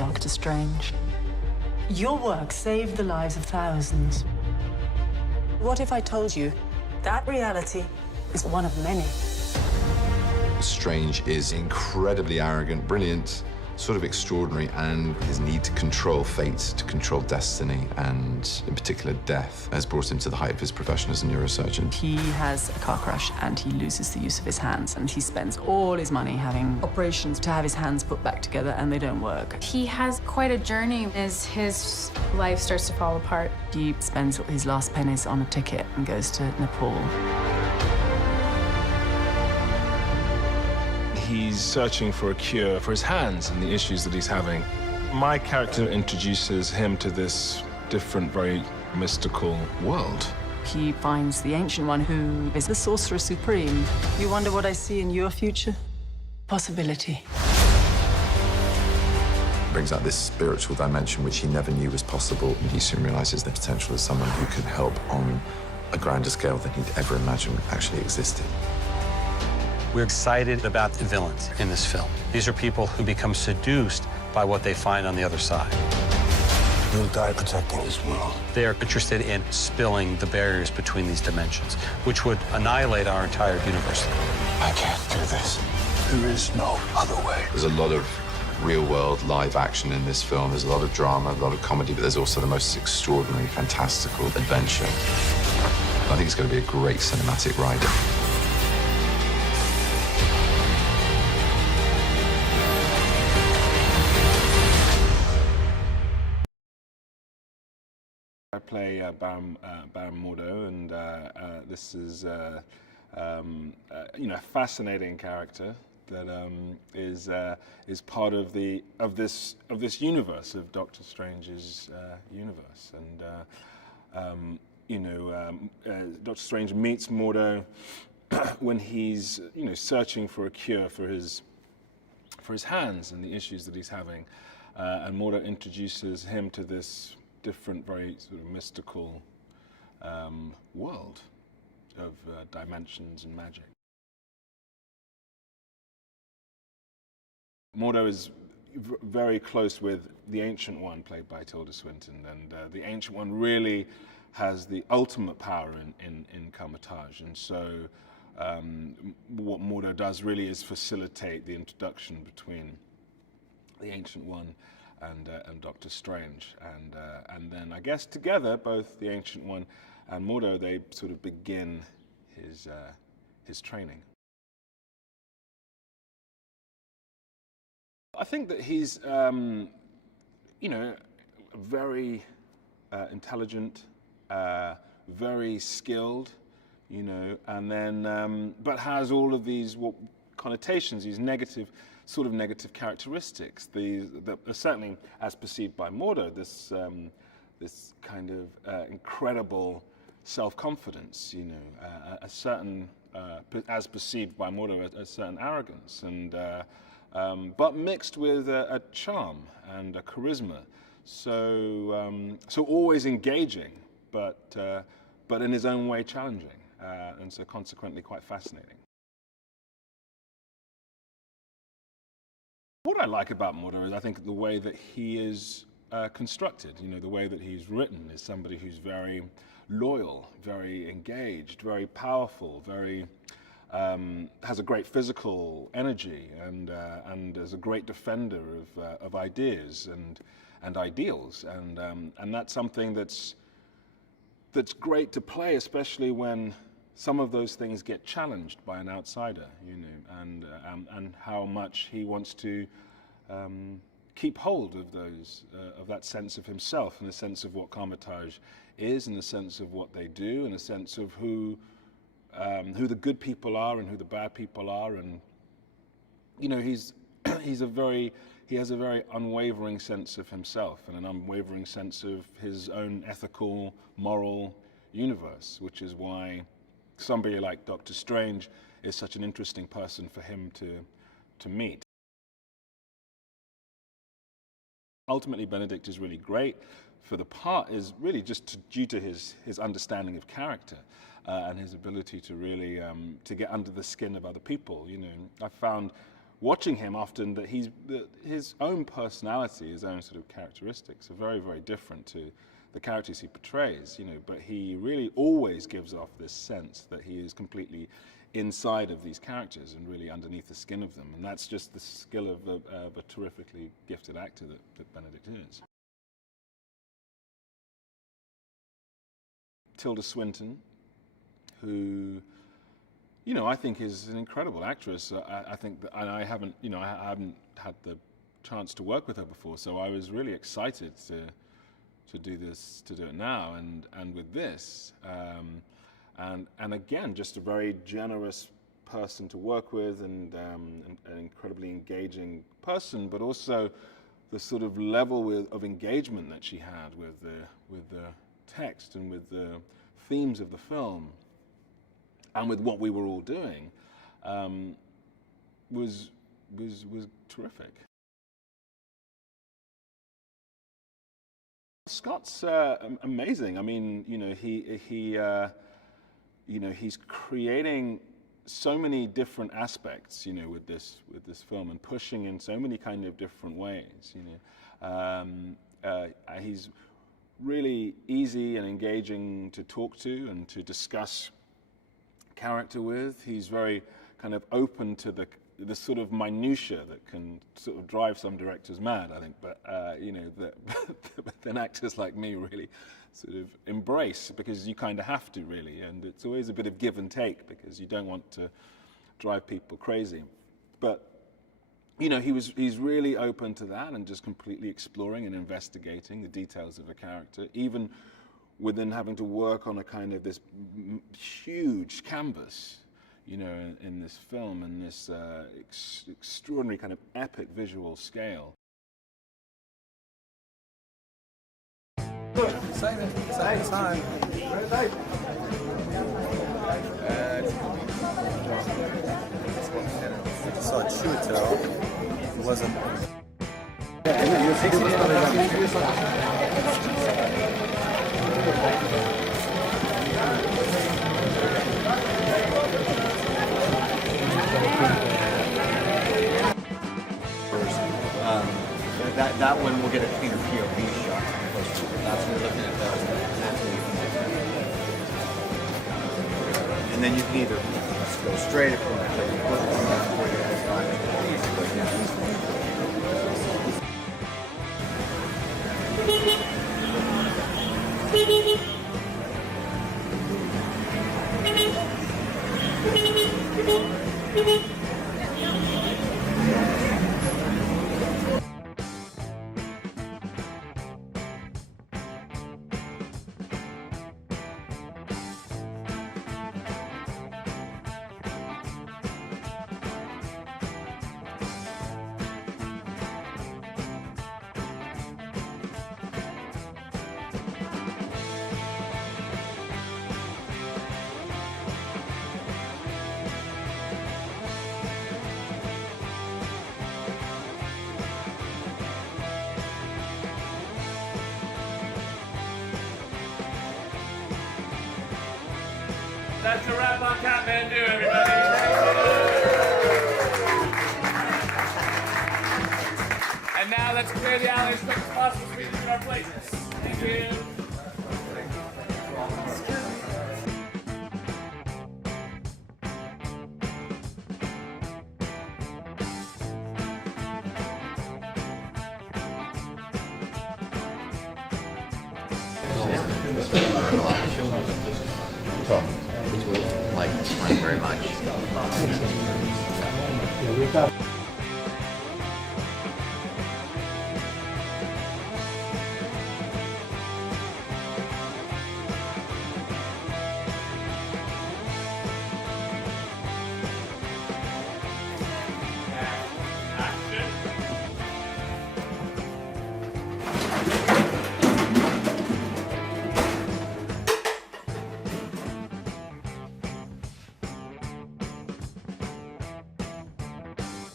Doctor Strange. Your work saved the lives of thousands. What if I told you that reality is one of many? Strange is incredibly arrogant, brilliant, sort of extraordinary, and his need to control fate, to control destiny, and in particular death, has brought him to the height of his profession as a neurosurgeon. He has a car crash and he loses the use of his hands, and he spends all his money having operations to have his hands put back together, and they don't work. He has quite a journey as his life starts to fall apart. He spends his last pennies on a ticket and goes to Nepal. He's searching for a cure for his hands and the issues that he's having. My character introduces him to this different, very mystical world. He finds the Ancient One, who is the Sorcerer Supreme. You wonder what I see in your future? Possibility. Brings out this spiritual dimension which he never knew was possible, and he soon realizes the potential as someone who can help on a grander scale than he'd ever imagined actually existed. We're excited about the villains in this film. These are people who become seduced by what they find on the other side. You'll die protecting this world. They are interested in spilling the barriers between these dimensions, which would annihilate our entire universe. I can't do this. There is no other way. There's a lot of real-world live action in this film. There's a lot of drama, a lot of comedy, but there's also the most extraordinary, fantastical adventure. I think it's going to be a great cinematic ride. I play Baron Mordo, and this is a fascinating character that is part of this universe, of Doctor Strange's universe. And Doctor Strange meets Mordo when he's searching for a cure for his hands and the issues that he's having, and Mordo introduces him to this different, very sort of mystical world of dimensions and magic. Mordo is very close with the Ancient One, played by Tilda Swinton, and the Ancient One really has the ultimate power in Kamar-Taj, and so what Mordo does really is facilitate the introduction between the Ancient One and Doctor Strange, and then I guess together, both the Ancient One and Mordo, they sort of begin his training. I think that he's very intelligent, very skilled, and then but has all of these connotations, these negative characteristics. That certainly, as perceived by Mordo, this kind of incredible self-confidence, a certain, as perceived by Mordo, a certain arrogance, and but mixed with a charm and a charisma. So always engaging, but in his own way challenging, and so consequently quite fascinating. What I like about Mordo is I think the way that he is constructed, the way that he's written is somebody who's very loyal, very engaged, very powerful, very has a great physical energy, and is a great defender of ideas and ideals, and that's something that's great to play, especially when some of those things get challenged by an outsider, and how much he wants to keep hold of of that sense of himself, and the sense of what Kamar-Taj is, and the sense of what they do, and a sense of who the good people are and who the bad people are, and he has a very unwavering sense of himself and an unwavering sense of his own ethical, moral universe, which is why somebody like Doctor Strange is such an interesting person for him to meet. Ultimately, Benedict is really great for the part, is really just due to his understanding of character and his ability to really to get under the skin of other people. I found watching him often that his own personality, his own sort of characteristics are very, very different to the characters he portrays, you know, but he really always gives off this sense that he is completely inside of these characters and really underneath the skin of them. And that's just the skill of a terrifically gifted actor that Benedict is. Tilda Swinton, who, you know, I think is an incredible actress. I think that, and I haven't had the chance to work with her before, so I was really excited to do it now, and with this, and again, just a very generous person to work with, and an incredibly engaging person, but also the sort of level of engagement that she had with the text and with the themes of the film, and with what we were all doing, was terrific. Scott's amazing. I mean, you know, he's creating so many different aspects, you know, with this film, and pushing in so many kind of different ways. You know, he's really easy and engaging to talk to and to discuss character with. He's very kind of open to the sort of minutiae that can sort of drive some directors mad, I think, but you know, but then actors like me really sort of embrace, because you kind of have to really, and it's always a bit of give and take because you don't want to drive people crazy. But you know, he's really open to that and just completely exploring and investigating the details of a character, even within having to work on a kind of this huge canvas, you know, in this film, and this extraordinary kind of epic visual scale. Same time. So Chiwetel wasn't. That one will get a cleaner POV shot. That's when we're looking at those. And then you can either go straight if you want to take a quick one before you have time. That's a wrap on Kathmandu, everybody. And now let's clear the alley as quick as possible so we can get our places. Thank you. Like this one very much.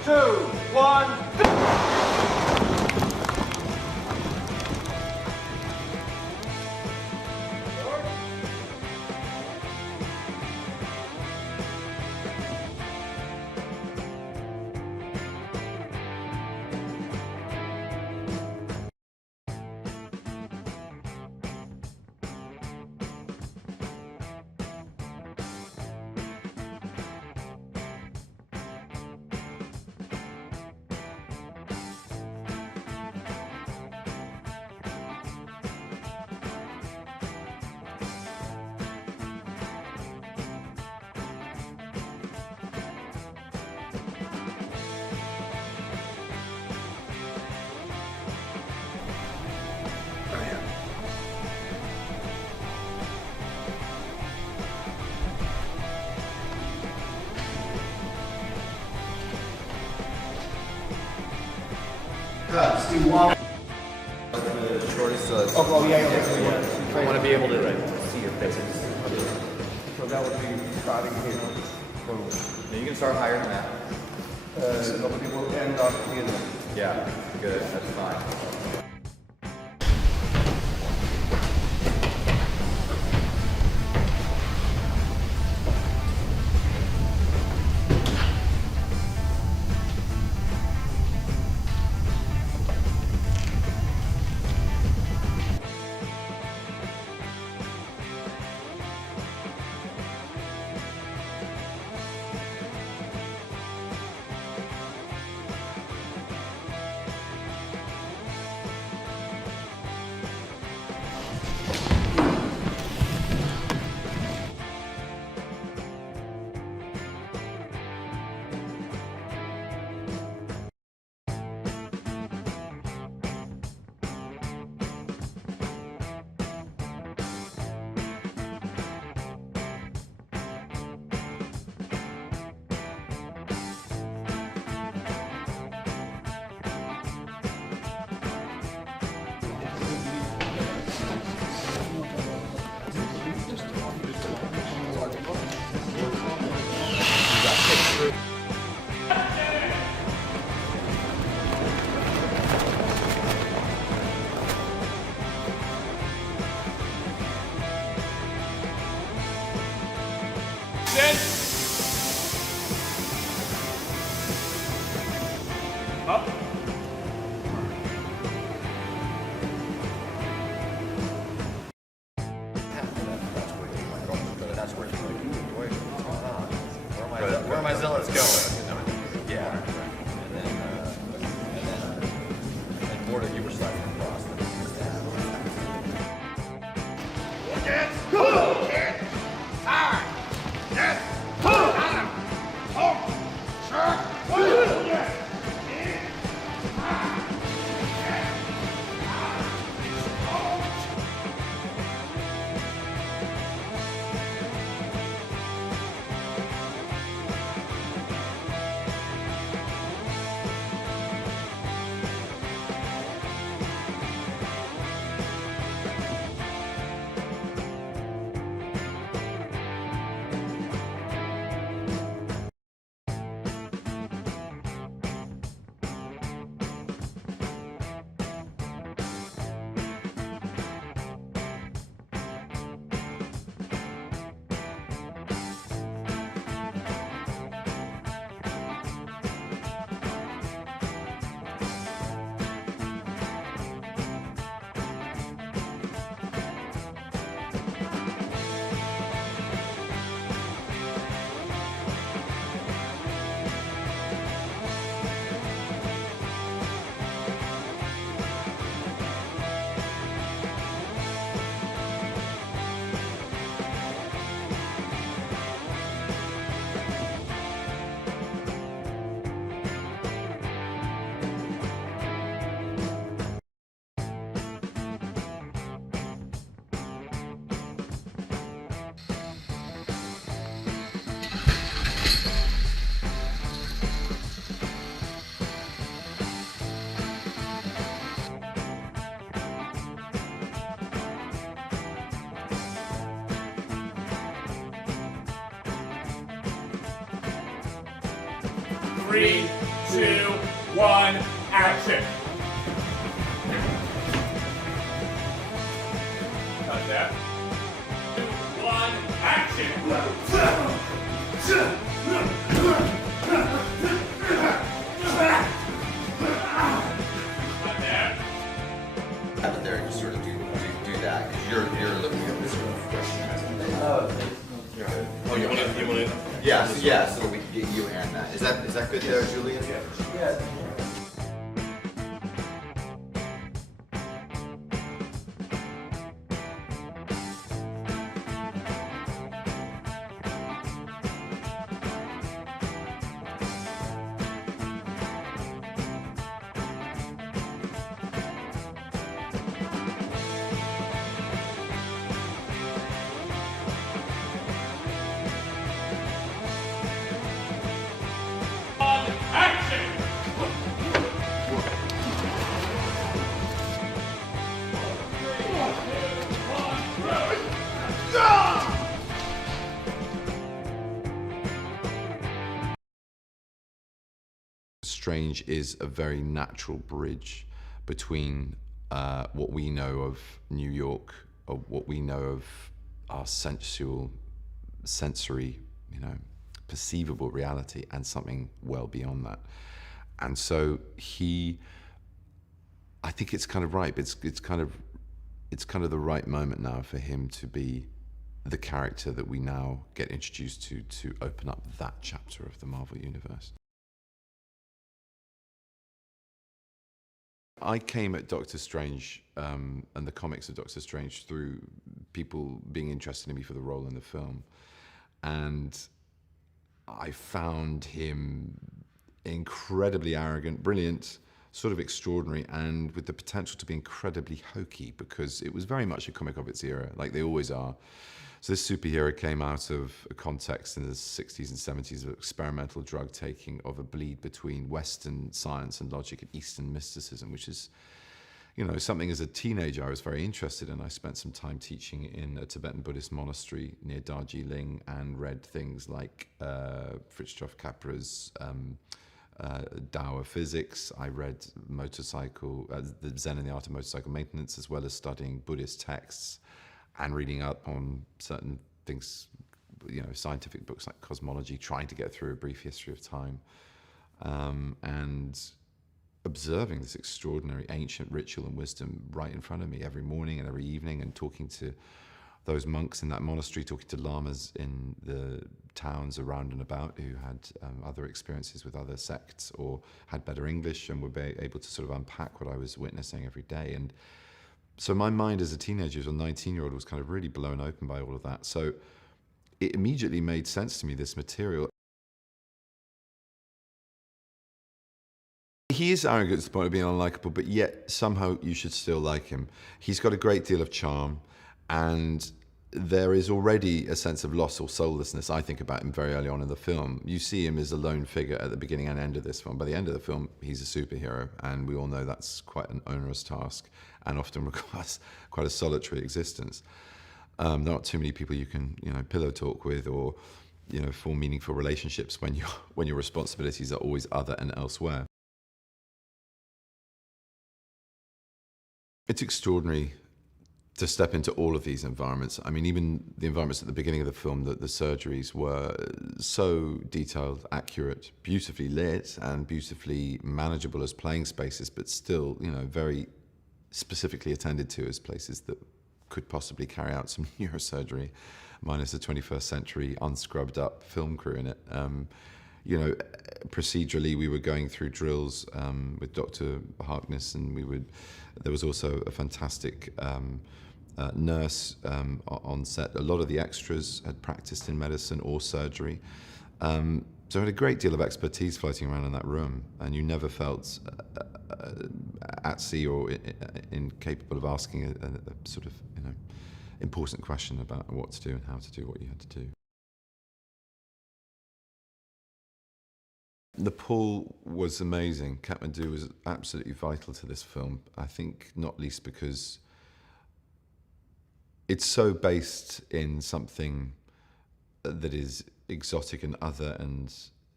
2, 1, go! Steve Wong. The shortest. Oh, yeah. I want to be able to see your faces. So that would be starting here. Now you can start higher than that. Nobody will end up here. Yeah, good. That's fine. Up. Where are my zealots going? Yeah. And more that you were sliding across. Three, 2, 1, action. Cut that. 2, 1, action. Cut that. Have it there and just sort of do that. You're looking at this sort of question. Oh, you want to? Yeah, so we can get you and that. Is that good there, Julian? Yeah. Strange is a very natural bridge between what we know of New York, or what we know of our sensory, perceivable reality, and something well beyond that. And so I think it's kind of right. It's kind of the right moment now for him to be the character that we now get introduced to open up that chapter of the Marvel Universe. I came at Doctor Strange and the comics of Doctor Strange through people being interested in me for the role in the film. And I found him incredibly arrogant, brilliant, sort of extraordinary, and with the potential to be incredibly hokey, because it was very much a comic of its era, like they always are. So this superhero came out of a context in the 60s and 70s of experimental drug taking, of a bleed between Western science and logic and Eastern mysticism, which is, something as a teenager I was very interested in. I spent some time teaching in a Tibetan Buddhist monastery near Darjeeling and read things like Fritjof Capra's Tao of Physics. I read the Zen and the Art of Motorcycle Maintenance, as well as studying Buddhist texts and reading up on certain things, scientific books like cosmology, trying to get through A Brief History of Time, and observing this extraordinary ancient ritual and wisdom right in front of me every morning and every evening, and talking to those monks in that monastery, talking to lamas in the towns around and about who had other experiences with other sects or had better English and were able to sort of unpack what I was witnessing every day. And so my mind as a teenager, as a 19-year-old, was kind of really blown open by all of that. So it immediately made sense to me, this material. He is arrogant to the point of being unlikable, but yet somehow you should still like him. He's got a great deal of charm, and there is already a sense of loss or soullessness, I think, about him very early on in the film. You see him as a lone figure at the beginning and end of this film. By the end of the film, he's a superhero, and we all know that's quite an onerous task and often requires quite a solitary existence. There aren't too many people you can, pillow talk with, or, form meaningful relationships when your responsibilities are always other and elsewhere. It's extraordinary to step into all of these environments. I mean, even the environments at the beginning of the film, the surgeries were so detailed, accurate, beautifully lit, and beautifully manageable as playing spaces, but still, very specifically attended to as places that could possibly carry out some neurosurgery, minus a 21st century unscrubbed up film crew in it. Procedurally, we were going through drills with Dr. Harkness, and there was also a fantastic nurse on set. A lot of the extras had practiced in medicine or surgery. So I had a great deal of expertise floating around in that room, and you never felt at sea or incapable of asking a sort of important question about what to do and how to do what you had to do. Nepal was amazing. Kathmandu was absolutely vital to this film. I think not least because it's so based in something that is exotic and other and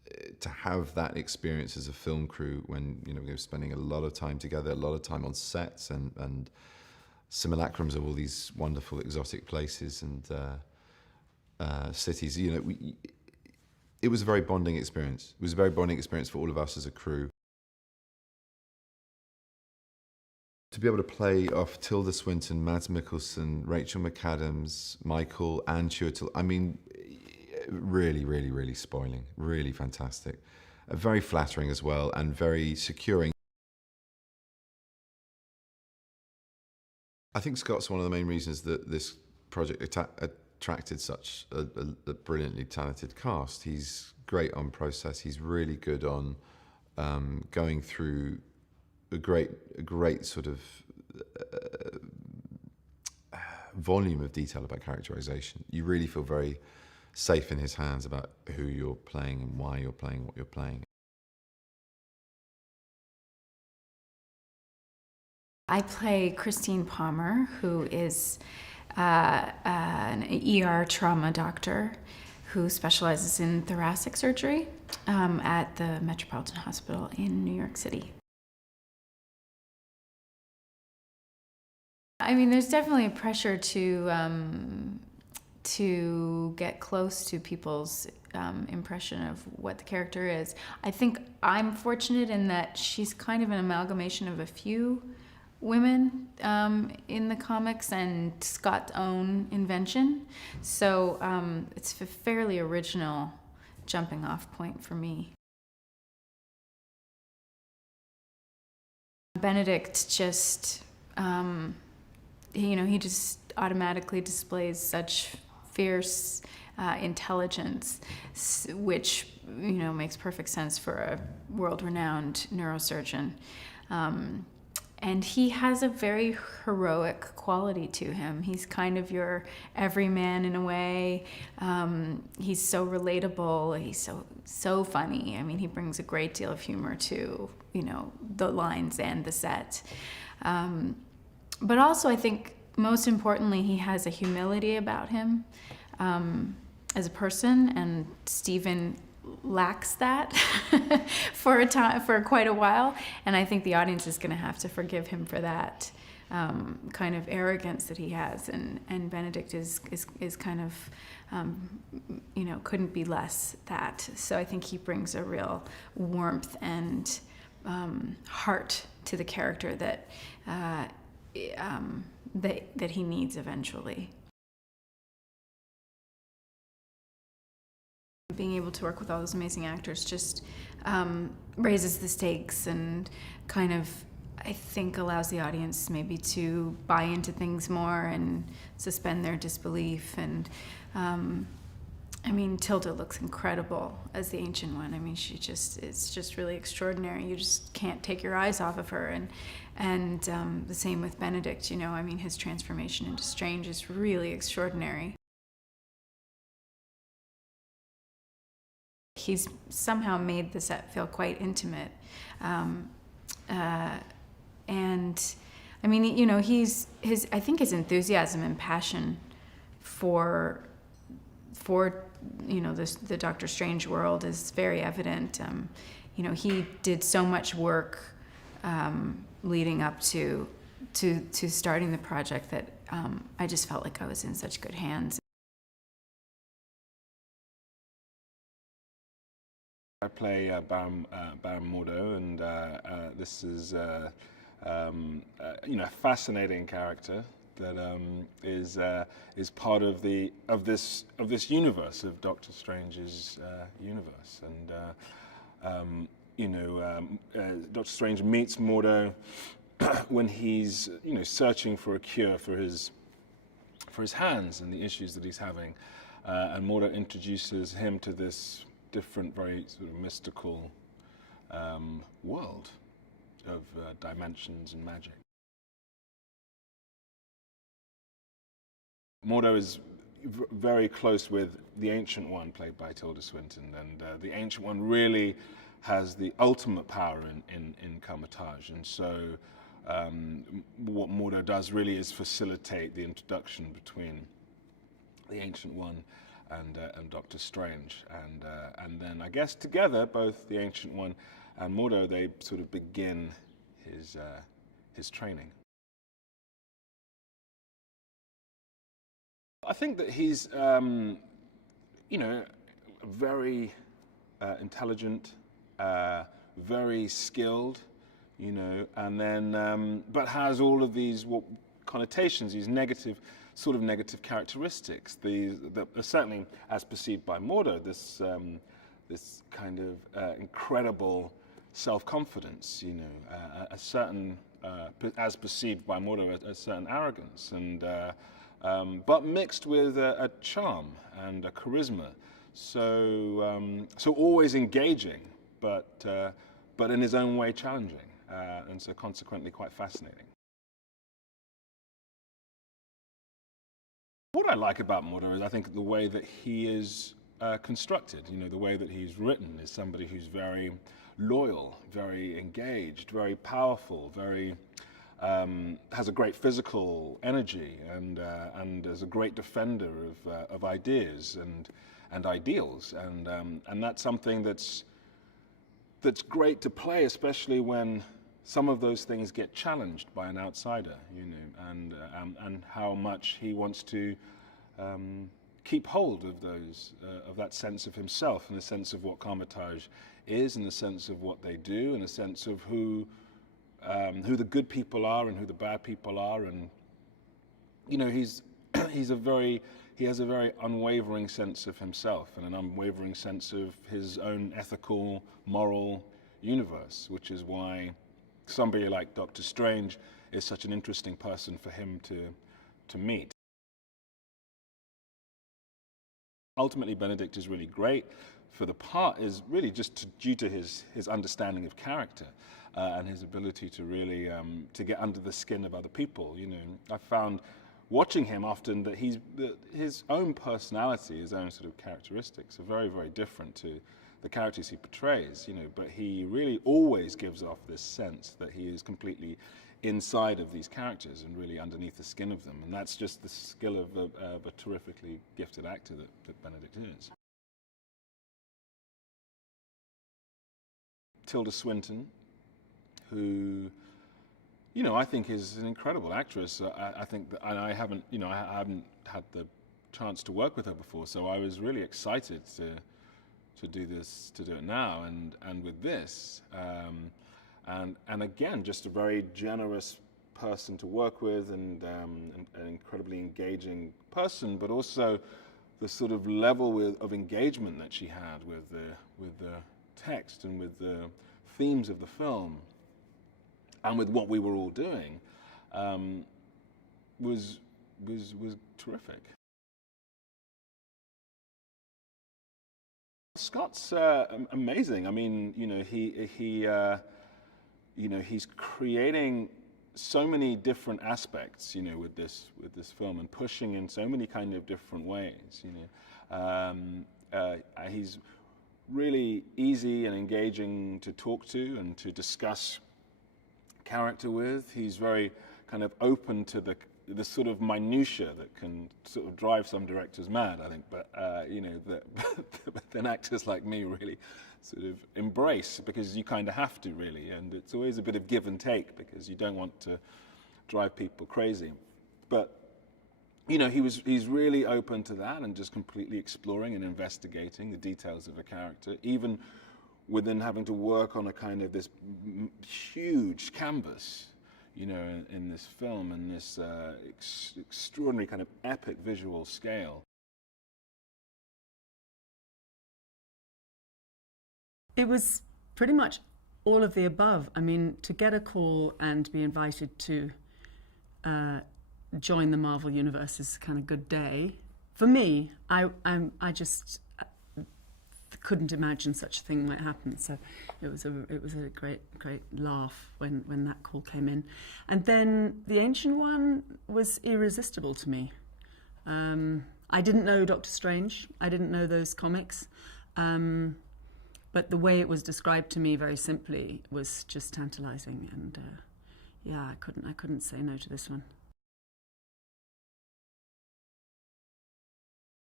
to have that experience as a film crew when, you know, we were spending a lot of time together, a lot of time on sets and simulacrums of all these wonderful exotic places and cities, you know, it was a very bonding experience. It was a very bonding experience for all of us as a crew. To be able to play off Tilda Swinton, Mads Mikkelsen, Rachel McAdams, Michael and Chiwetel, I mean, really, really, really spoiling, really fantastic. Very flattering as well and very securing. I think Scott's one of the main reasons that this project attracted such a brilliantly talented cast. He's great on process, he's really good on going through a great sort of volume of detail about characterization. You really feel very safe in his hands about who you're playing and why you're playing what you're playing. I play Christine Palmer, who is an ER trauma doctor who specializes in thoracic surgery at the Metropolitan Hospital in New York City. I mean, there's definitely a pressure to get close to people's impression of what the character is. I think I'm fortunate in that she's kind of an amalgamation of a few women in the comics and Scott's own invention. So it's a fairly original jumping off point for me. Benedict just, you know, he just automatically displays such fierce intelligence, which, you know, makes perfect sense for a world-renowned neurosurgeon. And he has a very heroic quality to him. He's kind of your everyman in a way. He's so relatable. He's so funny. I mean, he brings a great deal of humor to, you know, the lines and the set. But also, I think, most importantly, he has a humility about him as a person, and Stephen lacks that for quite a while, and I think the audience is going to have to forgive him for that kind of arrogance that he has, and Benedict is kind of you know, couldn't be less that. So I think he brings a real warmth and heart to the character that that he needs eventually. Being able to work with all those amazing actors just raises the stakes and kind of, I think, allows the audience maybe to buy into things more and suspend their disbelief. And I mean, Tilda looks incredible as the Ancient One. I mean, it's just really extraordinary. You just can't take your eyes off of her. And the same with Benedict, you know, I mean, his transformation into Strange is really extraordinary. He's somehow made the set feel quite intimate. And I mean, you know, I think his enthusiasm and passion for you know, the Doctor Strange world is very evident. You know, he did so much work leading up to starting the project that I just felt like I was in such good hands. I play Baron Mordo, and this is you know, a fascinating character that is part of this universe, of Doctor Strange's universe. And you know, Doctor Strange meets Mordo when he's, you know, searching for a cure for his hands and the issues that he's having, and Mordo introduces him to this different, very sort of mystical world of dimensions and magic. Mordo is very close with the Ancient One, played by Tilda Swinton, and the Ancient One really has the ultimate power in Kamar-Taj, and so what Mordo does really is facilitate the introduction between the Ancient One and Doctor Strange, and then I guess together, both the Ancient One and Mordo, they sort of begin his training. I think that he's, very intelligent, very skilled, and then, but has all of these connotations, these negative characteristics. That certainly, as perceived by Mordo, this kind of incredible self-confidence, a certain, as perceived by Mordo, a certain arrogance, and but mixed with a charm and a charisma. So always engaging, but in his own way challenging, and so consequently quite fascinating. What I like about Mordo is I think the way that he is constructed, the way that he's written is somebody who's very loyal, very engaged, very powerful, very has a great physical energy, and is a great defender of ideas and ideals, and that's something that's great to play, especially when some of those things get challenged by an outsider, and how much he wants to keep hold of of that sense of himself, and the sense of what Cumberbatch is, and the sense of what they do, and a sense of who the good people are and who the bad people are, and he has a very unwavering sense of himself and an unwavering sense of his own ethical, moral universe, which is why somebody like Doctor Strange is such an interesting person for him to meet. Ultimately, Benedict is really great for the part is really just due to his understanding of character and his ability to really to get under the skin of other people. I found watching him often that his own personality, his own sort of characteristics are very, very different to the characters he portrays, but he really always gives off this sense that he is completely inside of these characters and really underneath the skin of them. And that's just the skill of a terrifically gifted actor that Benedict is. Tilda Swinton, who, I think is an incredible actress. I think that, and I haven't had the chance to work with her before, so I was really excited to do it now, and with this, and again, just a very generous person to work with, and an incredibly engaging person, but also the sort of level of engagement that she had with the text and with the themes of the film, and with what we were all doing, was terrific. Scott's amazing. I mean, he's creating so many different aspects, with this film, and pushing in so many kind of different ways. He's really easy and engaging to talk to and to discuss character with. He's very kind of open to the sort of minutiae that can sort of drive some directors mad, I think, but but then actors like me really sort of embrace, because you kind of have to, really, and it's always a bit of give and take, because you don't want to drive people crazy. But he's really open to that, and just completely exploring and investigating the details of a character, even within having to work on a kind of this huge canvas, in this film, and this extraordinary kind of epic visual scale. It was pretty much all of the above. I mean, to get a call and be invited to join the Marvel Universe is a kind of good day. For me, I just couldn't imagine such a thing might happen. So it was a great laugh when that call came in. And then the Ancient One was irresistible to me. I didn't know Doctor Strange. I didn't know those comics. But the way it was described to me very simply was just tantalizing, and I couldn't say no to this one.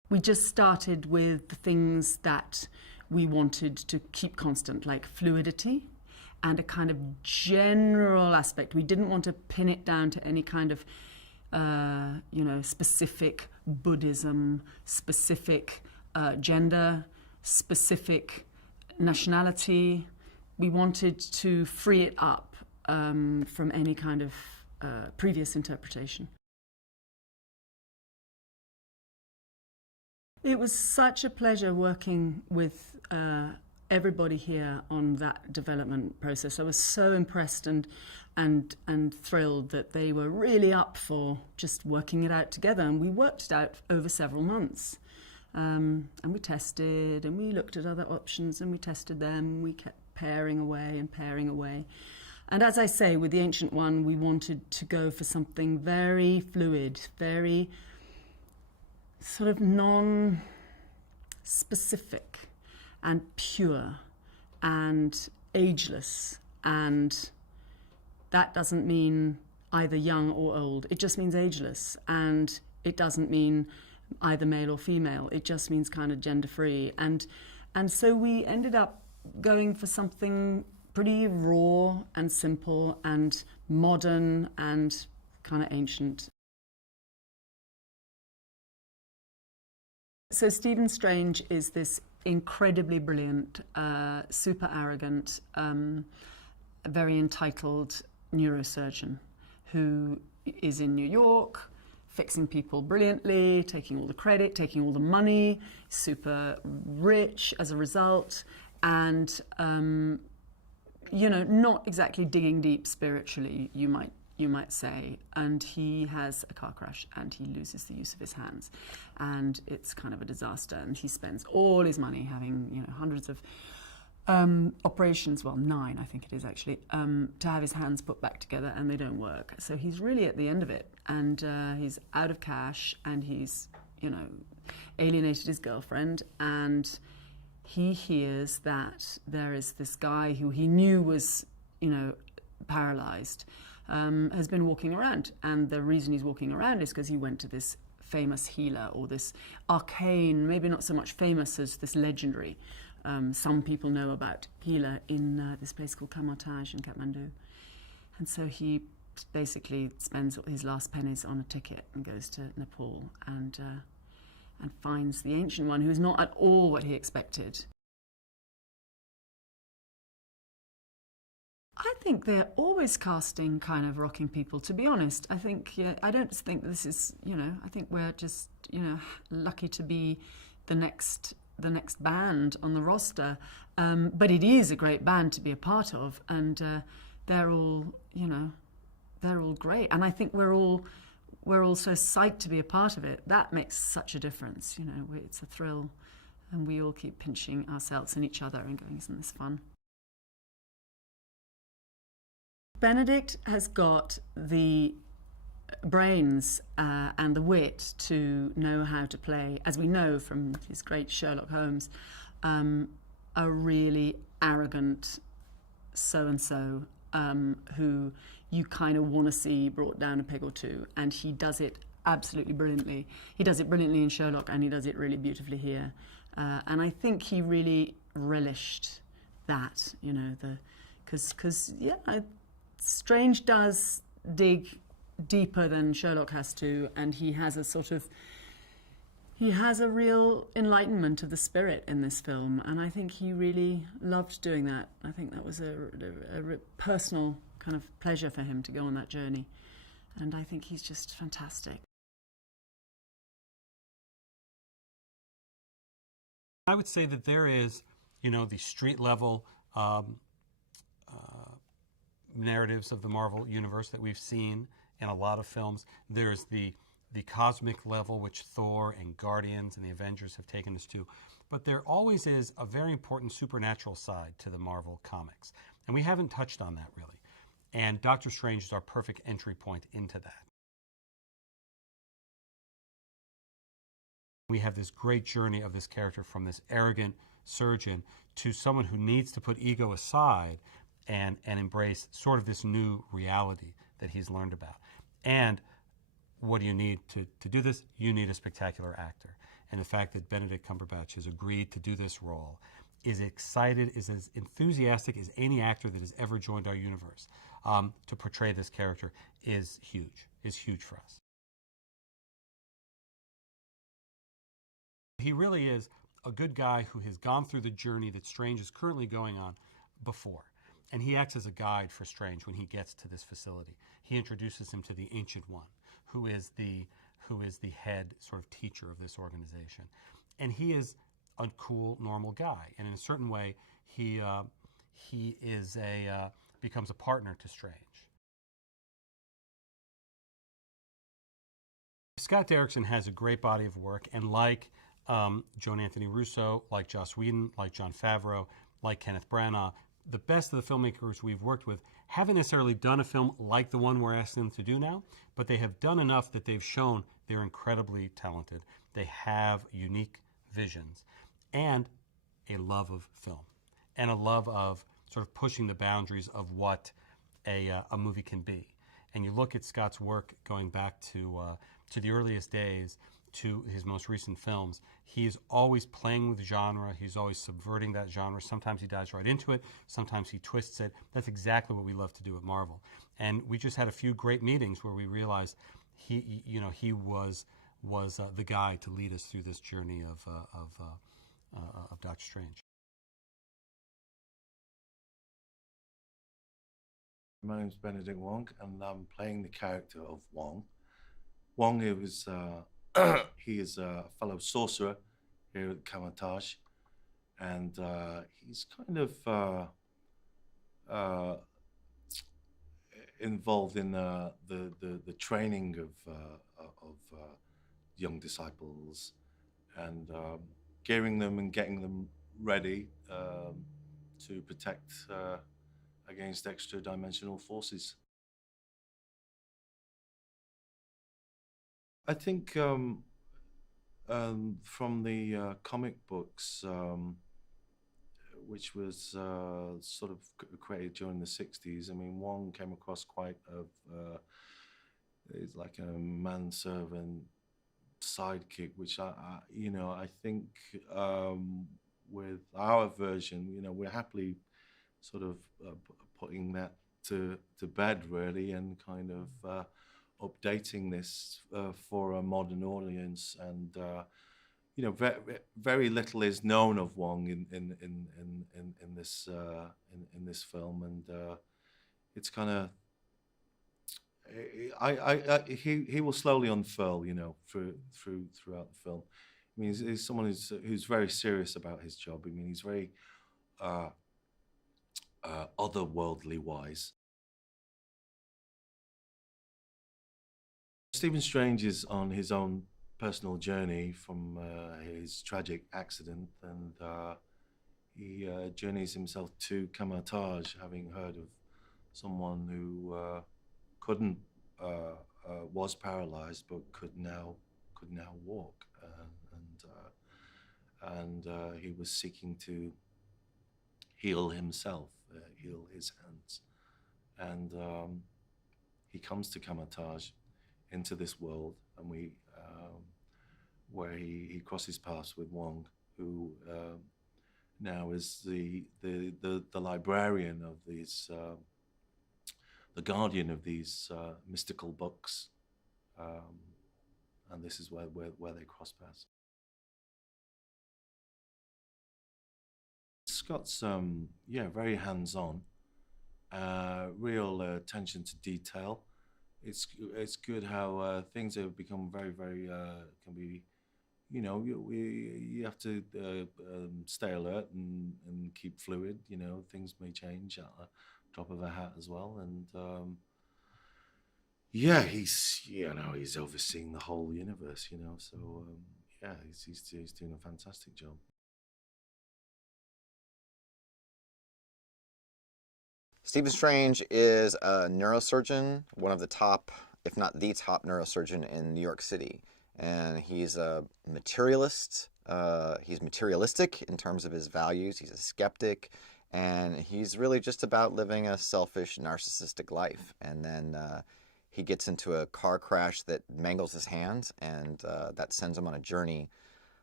We just started with the things that we wanted to keep constant, like fluidity and a kind of general aspect. We didn't want to pin it down to any kind of, specific Buddhism, specific gender, specific nationality. We wanted to free it up from any kind of previous interpretation. It was such a pleasure working with everybody here on that development process. I was so impressed and thrilled that they were really up for just working it out together. And we worked it out over several months. And we tested, and we looked at other options, and we tested them. We kept pairing away and pairing away. And as I say, with the Ancient One, we wanted to go for something very fluid, very sort of non-specific and pure and ageless. And that doesn't mean either young or old. It just means ageless. And it doesn't mean either male or female. It just means kind of gender-free. And so we ended up going for something pretty raw and simple and modern and kind of ancient. So Stephen Strange is this incredibly brilliant, super arrogant, very entitled neurosurgeon who is in New York, fixing people brilliantly, taking all the credit, taking all the money, super rich as a result, and not exactly digging deep spiritually, you might say. And he has a car crash and he loses the use of his hands, and it's kind of a disaster. And he spends all his money having hundreds of operations, well 9 I think it is actually, to have his hands put back together, and they don't work. So he's really at the end of it, and he's out of cash, and he's alienated his girlfriend, and he hears that there is this guy who he knew was paralyzed, has been walking around, and the reason he's walking around is because he went to this famous healer, or this arcane, maybe not so much famous as this legendary, some people know about healer in this place called Kamartaj in Kathmandu. And so he basically spends his last pennies on a ticket and goes to Nepal and finds the Ancient One, who's not at all what he expected. I think they're always casting kind of rocking people, to be honest. I don't think this is, I think we're just, lucky to be the next band on the roster. But it is a great band to be a part of, and they're all great. And I think we're all so psyched to be a part of it. That makes such a difference, it's a thrill. And we all keep pinching ourselves and each other and going, isn't this fun? Benedict has got the brains and the wit to know how to play, as we know from his great Sherlock Holmes, a really arrogant so-and-so who you kind of want to see brought down a peg or two, and he does it absolutely brilliantly. He does it brilliantly in Sherlock, and he does it really beautifully here. And I think he really relished that, because Strange does dig deeper than Sherlock has to, and he has a real enlightenment of the spirit in this film, and I think he really loved doing that. I think that was a personal kind of pleasure for him to go on that journey, and I think he's just fantastic. I would say that there is, the street level narratives of the Marvel Universe that we've seen in a lot of films. There's the cosmic level, which Thor and Guardians and the Avengers have taken us to. But there always is a very important supernatural side to the Marvel comics. And we haven't touched on that really. And Doctor Strange is our perfect entry point into that. We have this great journey of this character from this arrogant surgeon to someone who needs to put ego aside and embrace sort of this new reality that he's learned about. And what do you need to do this? You need a spectacular actor. and the fact that Benedict Cumberbatch has agreed to do this role, is excited, is as enthusiastic as any actor that has ever joined our universe to portray this character is huge for us. He really is a good guy who has gone through the journey that Strange is currently going on before. And he acts as a guide for Strange when he gets to this facility. He introduces him to the Ancient One, who is the head sort of teacher of this organization. And he is a cool, normal guy. And in a certain way, he becomes a partner to Strange. Scott Derrickson has a great body of work, and like Joan Anthony Russo, like Joss Whedon, like Jon Favreau, like Kenneth Branagh, the best of the filmmakers we've worked with haven't necessarily done a film like the one we're asking them to do now, but they have done enough that they've shown they're incredibly talented. They have unique visions and a love of film and a love of sort of pushing the boundaries of what a movie can be. And you look at Scott's work going back to the earliest days, to his most recent films, he is always playing with genre. He's always subverting that genre. Sometimes he dives right into it. Sometimes he twists it. That's exactly what we love to do at Marvel. And we just had a few great meetings where we realized he was the guy to lead us through this journey of Doctor Strange. My name's Benedict Wong, and I'm playing the character of Wong. Wong he is a fellow sorcerer here at Kamar-Taj, and he's kind of involved in the training of young disciples and gearing them and getting them ready to protect against extra-dimensional forces. I think from the comic books, which was sort of created during the 60s, I mean, Wong came across quite it's like a manservant sidekick, which I think with our version, we're happily sort of putting that to bed, really, and kind of updating this for a modern audience. And very little is known of Wong in this film, and it's kind of he will slowly unfurl, throughout the film. I mean, he's someone who's very serious about his job. I mean, he's very otherworldly wise. Stephen Strange is on his own personal journey from his tragic accident, and he journeys himself to Kamar-Taj, having heard of someone who was paralyzed but could now walk, and he was seeking to heal himself, heal his hands, and he comes to Kamar-Taj, into this world, and where he crosses paths with Wong, who now is the librarian of these, the guardian of these mystical books, and this is where they cross paths. Scott's very hands-on, real attention to detail. It's good how things have become very can be, you have to stay alert and keep fluid. Things may change at the drop of a hat as well, and he's overseeing the whole universe, so he's doing a fantastic job. Stephen Strange is a neurosurgeon, one of the top, if not the top neurosurgeon in New York City. And he's a materialist. He's materialistic in terms of his values. He's a skeptic. And he's really just about living a selfish, narcissistic life. And then he gets into a car crash that mangles his hands, and that sends him on a journey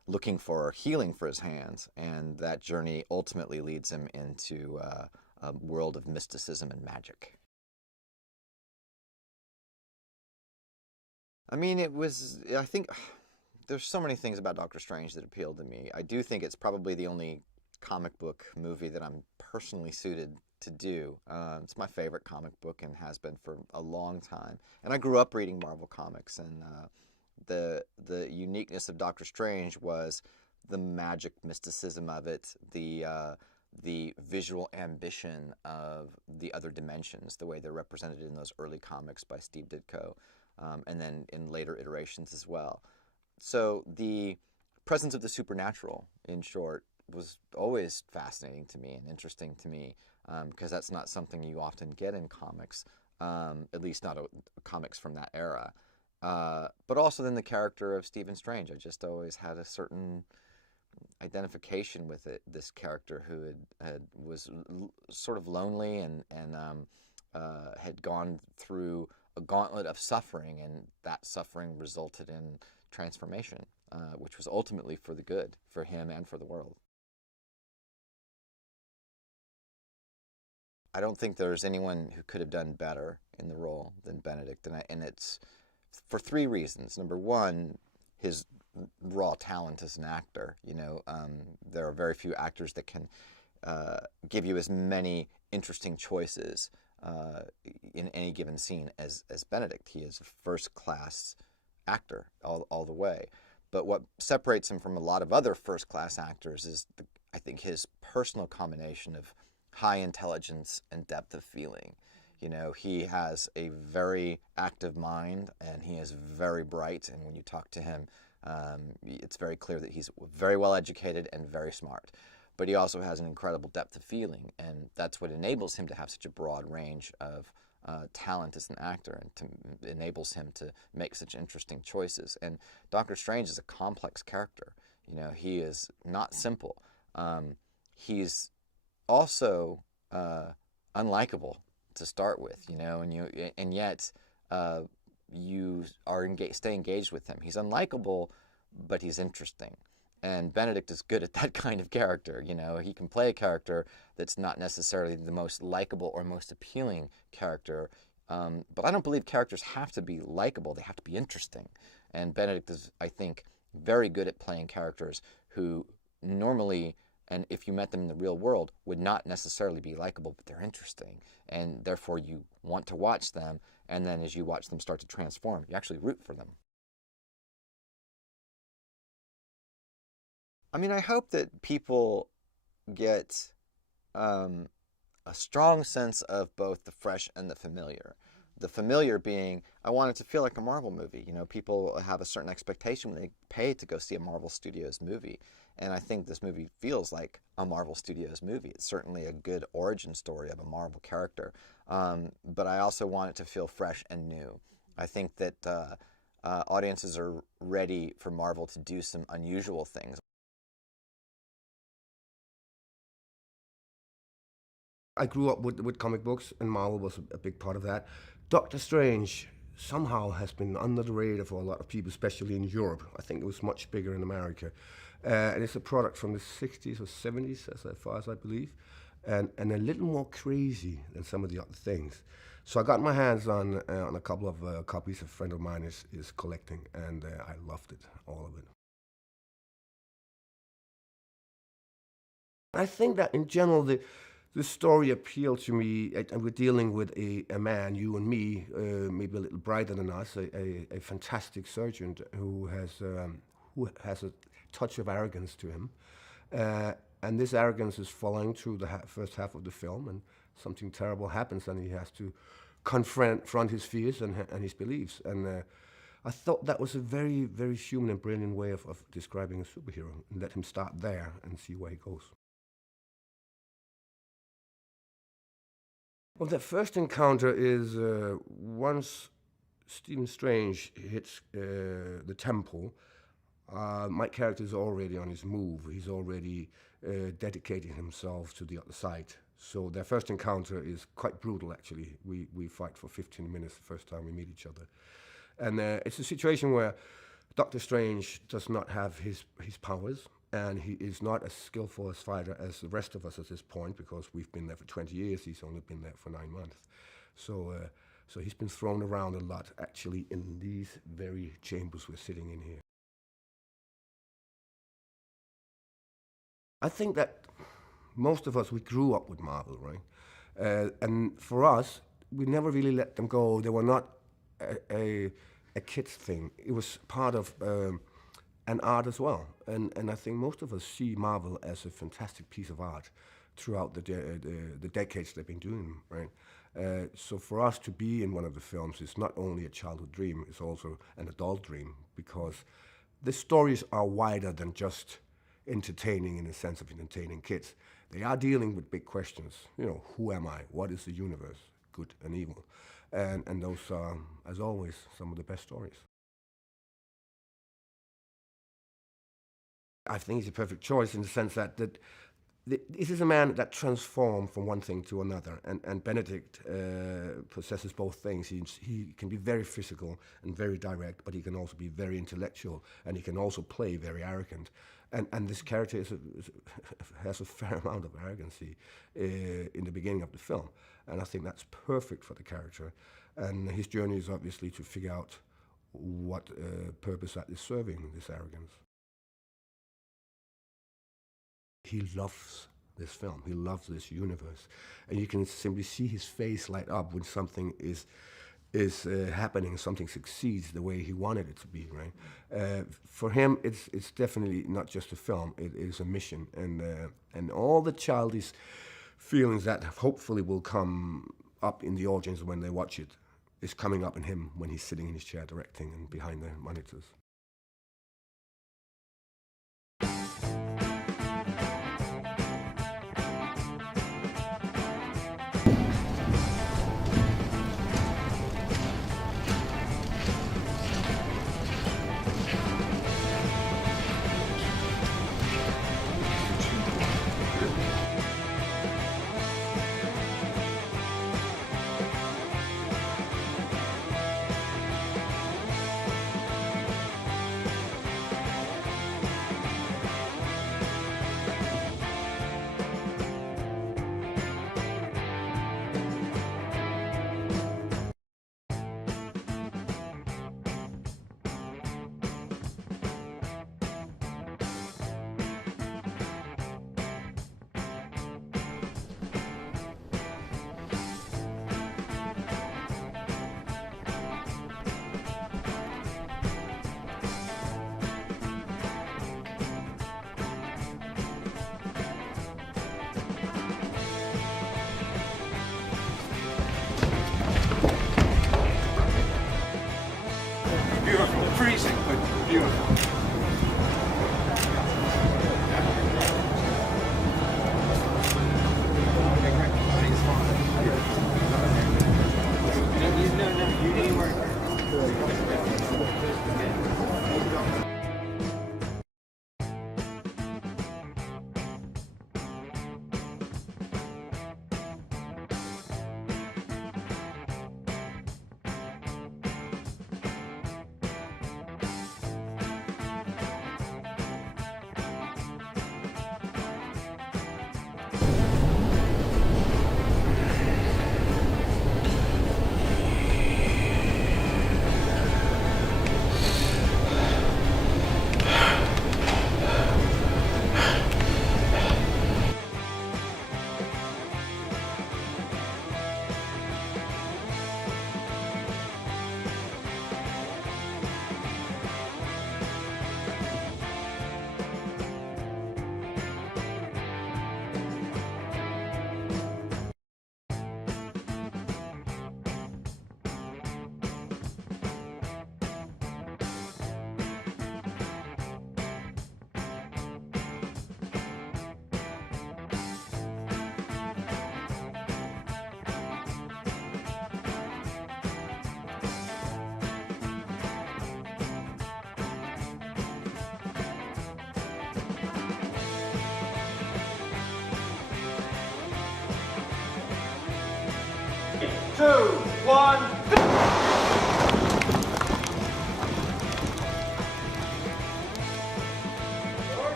looking for healing for his hands, and that journey ultimately leads him into a world of mysticism and magic. I mean, I think there's so many things about Doctor Strange that appealed to me. I do think it's probably the only comic book movie that I'm personally suited to do. It's my favorite comic book and has been for a long time. And I grew up reading Marvel comics, and the uniqueness of Doctor Strange was the magic mysticism of it, the visual ambition of the other dimensions, the way they're represented in those early comics by Steve Ditko, and then in later iterations as well. So the presence of the supernatural, in short, was always fascinating to me and interesting to me, because that's not something you often get in comics, at least not comics from that era. But also then the character of Stephen Strange. I just always had a certain identification with it. This character who was sort of lonely and had gone through a gauntlet of suffering, and that suffering resulted in transformation, which was ultimately for the good, for him and for the world. I don't think there's anyone who could have done better in the role than Benedict, and it's for three reasons. Number one, his raw talent as an actor. There are very few actors that can give you as many interesting choices in any given scene as Benedict. He is a first-class actor all the way. But what separates him from a lot of other first-class actors is, I think, his personal combination of high intelligence and depth of feeling. He has a very active mind, and he is very bright, and when you talk to him, it's very clear that he's very well educated and very smart. But he also has an incredible depth of feeling, and that's what enables him to have such a broad range of talent as an actor, and enables him to make such interesting choices. And Doctor Strange is a complex character. He is not simple. He's also unlikable to start with, and yet you stay engaged with him. He's unlikable, but he's interesting. And Benedict is good at that kind of character. He can play a character that's not necessarily the most likable or most appealing character, but I don't believe characters have to be likable. They have to be interesting. And Benedict is, I think, very good at playing characters who normally, and if you met them in the real world, would not necessarily be likable, but they're interesting. And therefore you want to watch them, and then as you watch them start to transform, you actually root for them. I mean, I hope that people get a strong sense of both the fresh and the familiar. The familiar being, I want it to feel like a Marvel movie. People have a certain expectation when they pay to go see a Marvel Studios movie. And I think this movie feels like a Marvel Studios movie. It's certainly a good origin story of a Marvel character. But I also want it to feel fresh and new. I think that audiences are ready for Marvel to do some unusual things. I grew up with comic books, and Marvel was a big part of that. Doctor Strange somehow has been under the radar for a lot of people, especially in Europe. I think it was much bigger in America. And it's a product from the 60s or 70s, as far as I believe, and a little more crazy than some of the other things. So I got my hands on a couple of copies a friend of mine is collecting, and I loved it, all of it. I think that in general, the story appealed to me, and we're dealing with a man, you and me, maybe a little brighter than us, a fantastic surgeon who has a touch of arrogance to him. And this arrogance is following through the first half of the film, and something terrible happens, and he has to confront his fears and his beliefs. And I thought that was a very, very human and brilliant way of describing a superhero, and let him start there and see where he goes. Well, the first encounter is once Stephen Strange hits the temple, my character is already on his move. He's already dedicating himself to the other side. So their first encounter is quite brutal, actually. We fight for 15 minutes the first time we meet each other. And it's a situation where Doctor Strange does not have his powers, and he is not as skillful a fighter as the rest of us at this point, because we've been there for 20 years, he's only been there for 9 months. So he's been thrown around a lot, actually, in these very chambers we're sitting in here. I think that most of us, we grew up with Marvel, right? And for us, we never really let them go. They were not a kid's thing. It was part of an art as well. And I think most of us see Marvel as a fantastic piece of art throughout the decades they've been doing, right? So for us to be in one of the films is not only a childhood dream, it's also an adult dream, because the stories are wider than just entertaining in the sense of entertaining kids. They are dealing with big questions. You know, who am I? What is the universe? Good and evil. And those are, as always, some of the best stories. I think he's a perfect choice in the sense that this is a man that transformed from one thing to another, and Benedict possesses both things. He can be very physical and very direct, but he can also be very intellectual, and he can also play very arrogant. And this character has a fair amount of arrogancy in the beginning of the film, and I think that's perfect for the character. And his journey is obviously to figure out what purpose that is serving, this arrogance. He loves this film. He loves this universe, and you can simply see his face light up when something is happening, something succeeds the way he wanted it to be. Right? For him, it's definitely not just a film; it is a mission, and all the childish feelings that hopefully will come up in the audience when they watch it is coming up in him when he's sitting in his chair directing and behind the monitors. Beautiful, freezing, but beautiful. Two, one, go!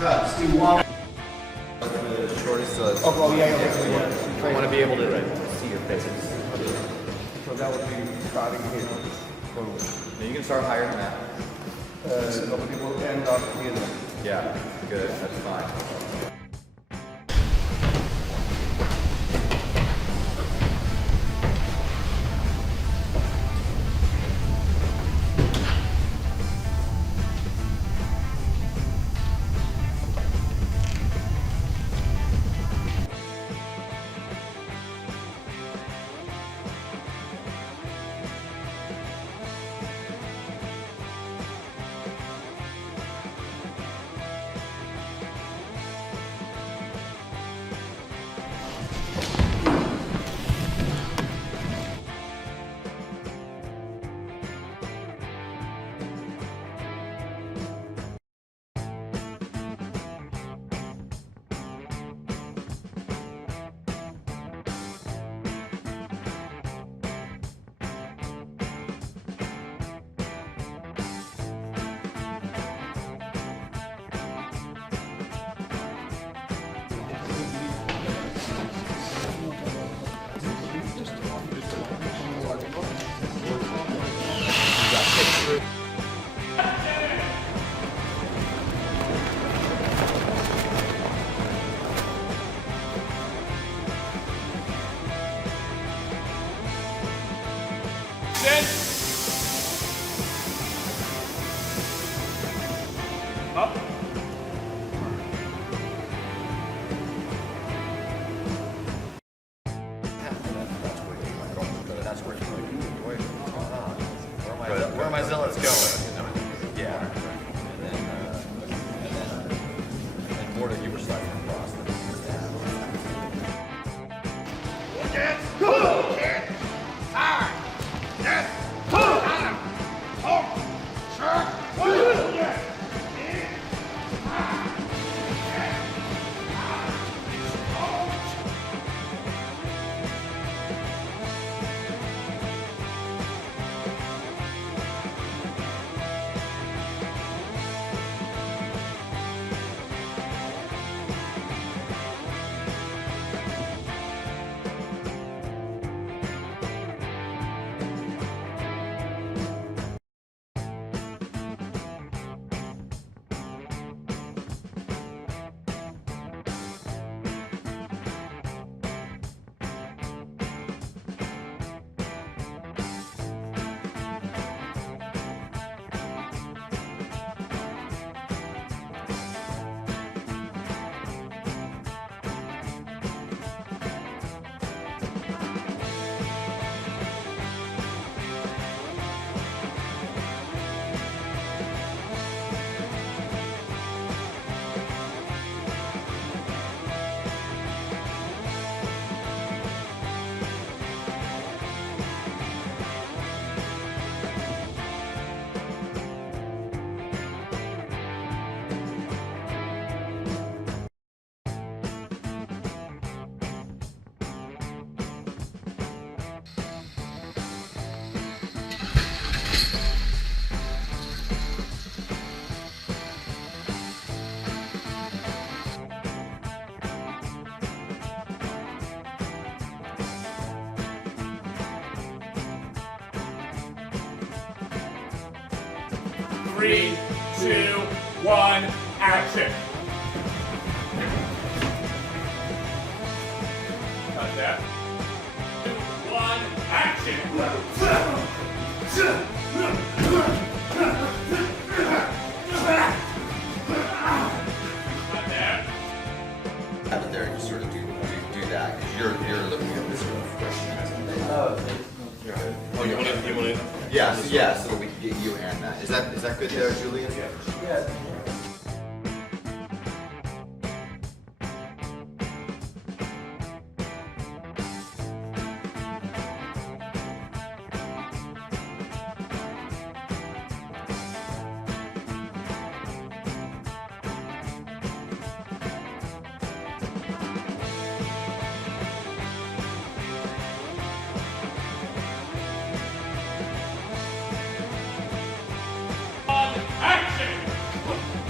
Stu Wong. The shortest. Oh, yeah. I want to be able to see your faces. So that would be starting here. Now you can start higher than that. Nobody will end up here. Yeah, good. That's fine. Up. Where are my zealots going? Yeah. And more that you were sliding across. Three, two, one, action. Cut that. 2, 1, action. Cut that. Have it there and just sort of do that. 'Cause you're looking at this sort of. Oh, you want it? Yeah, so we can get you and that. Is that good there, Julian? Yeah. Action!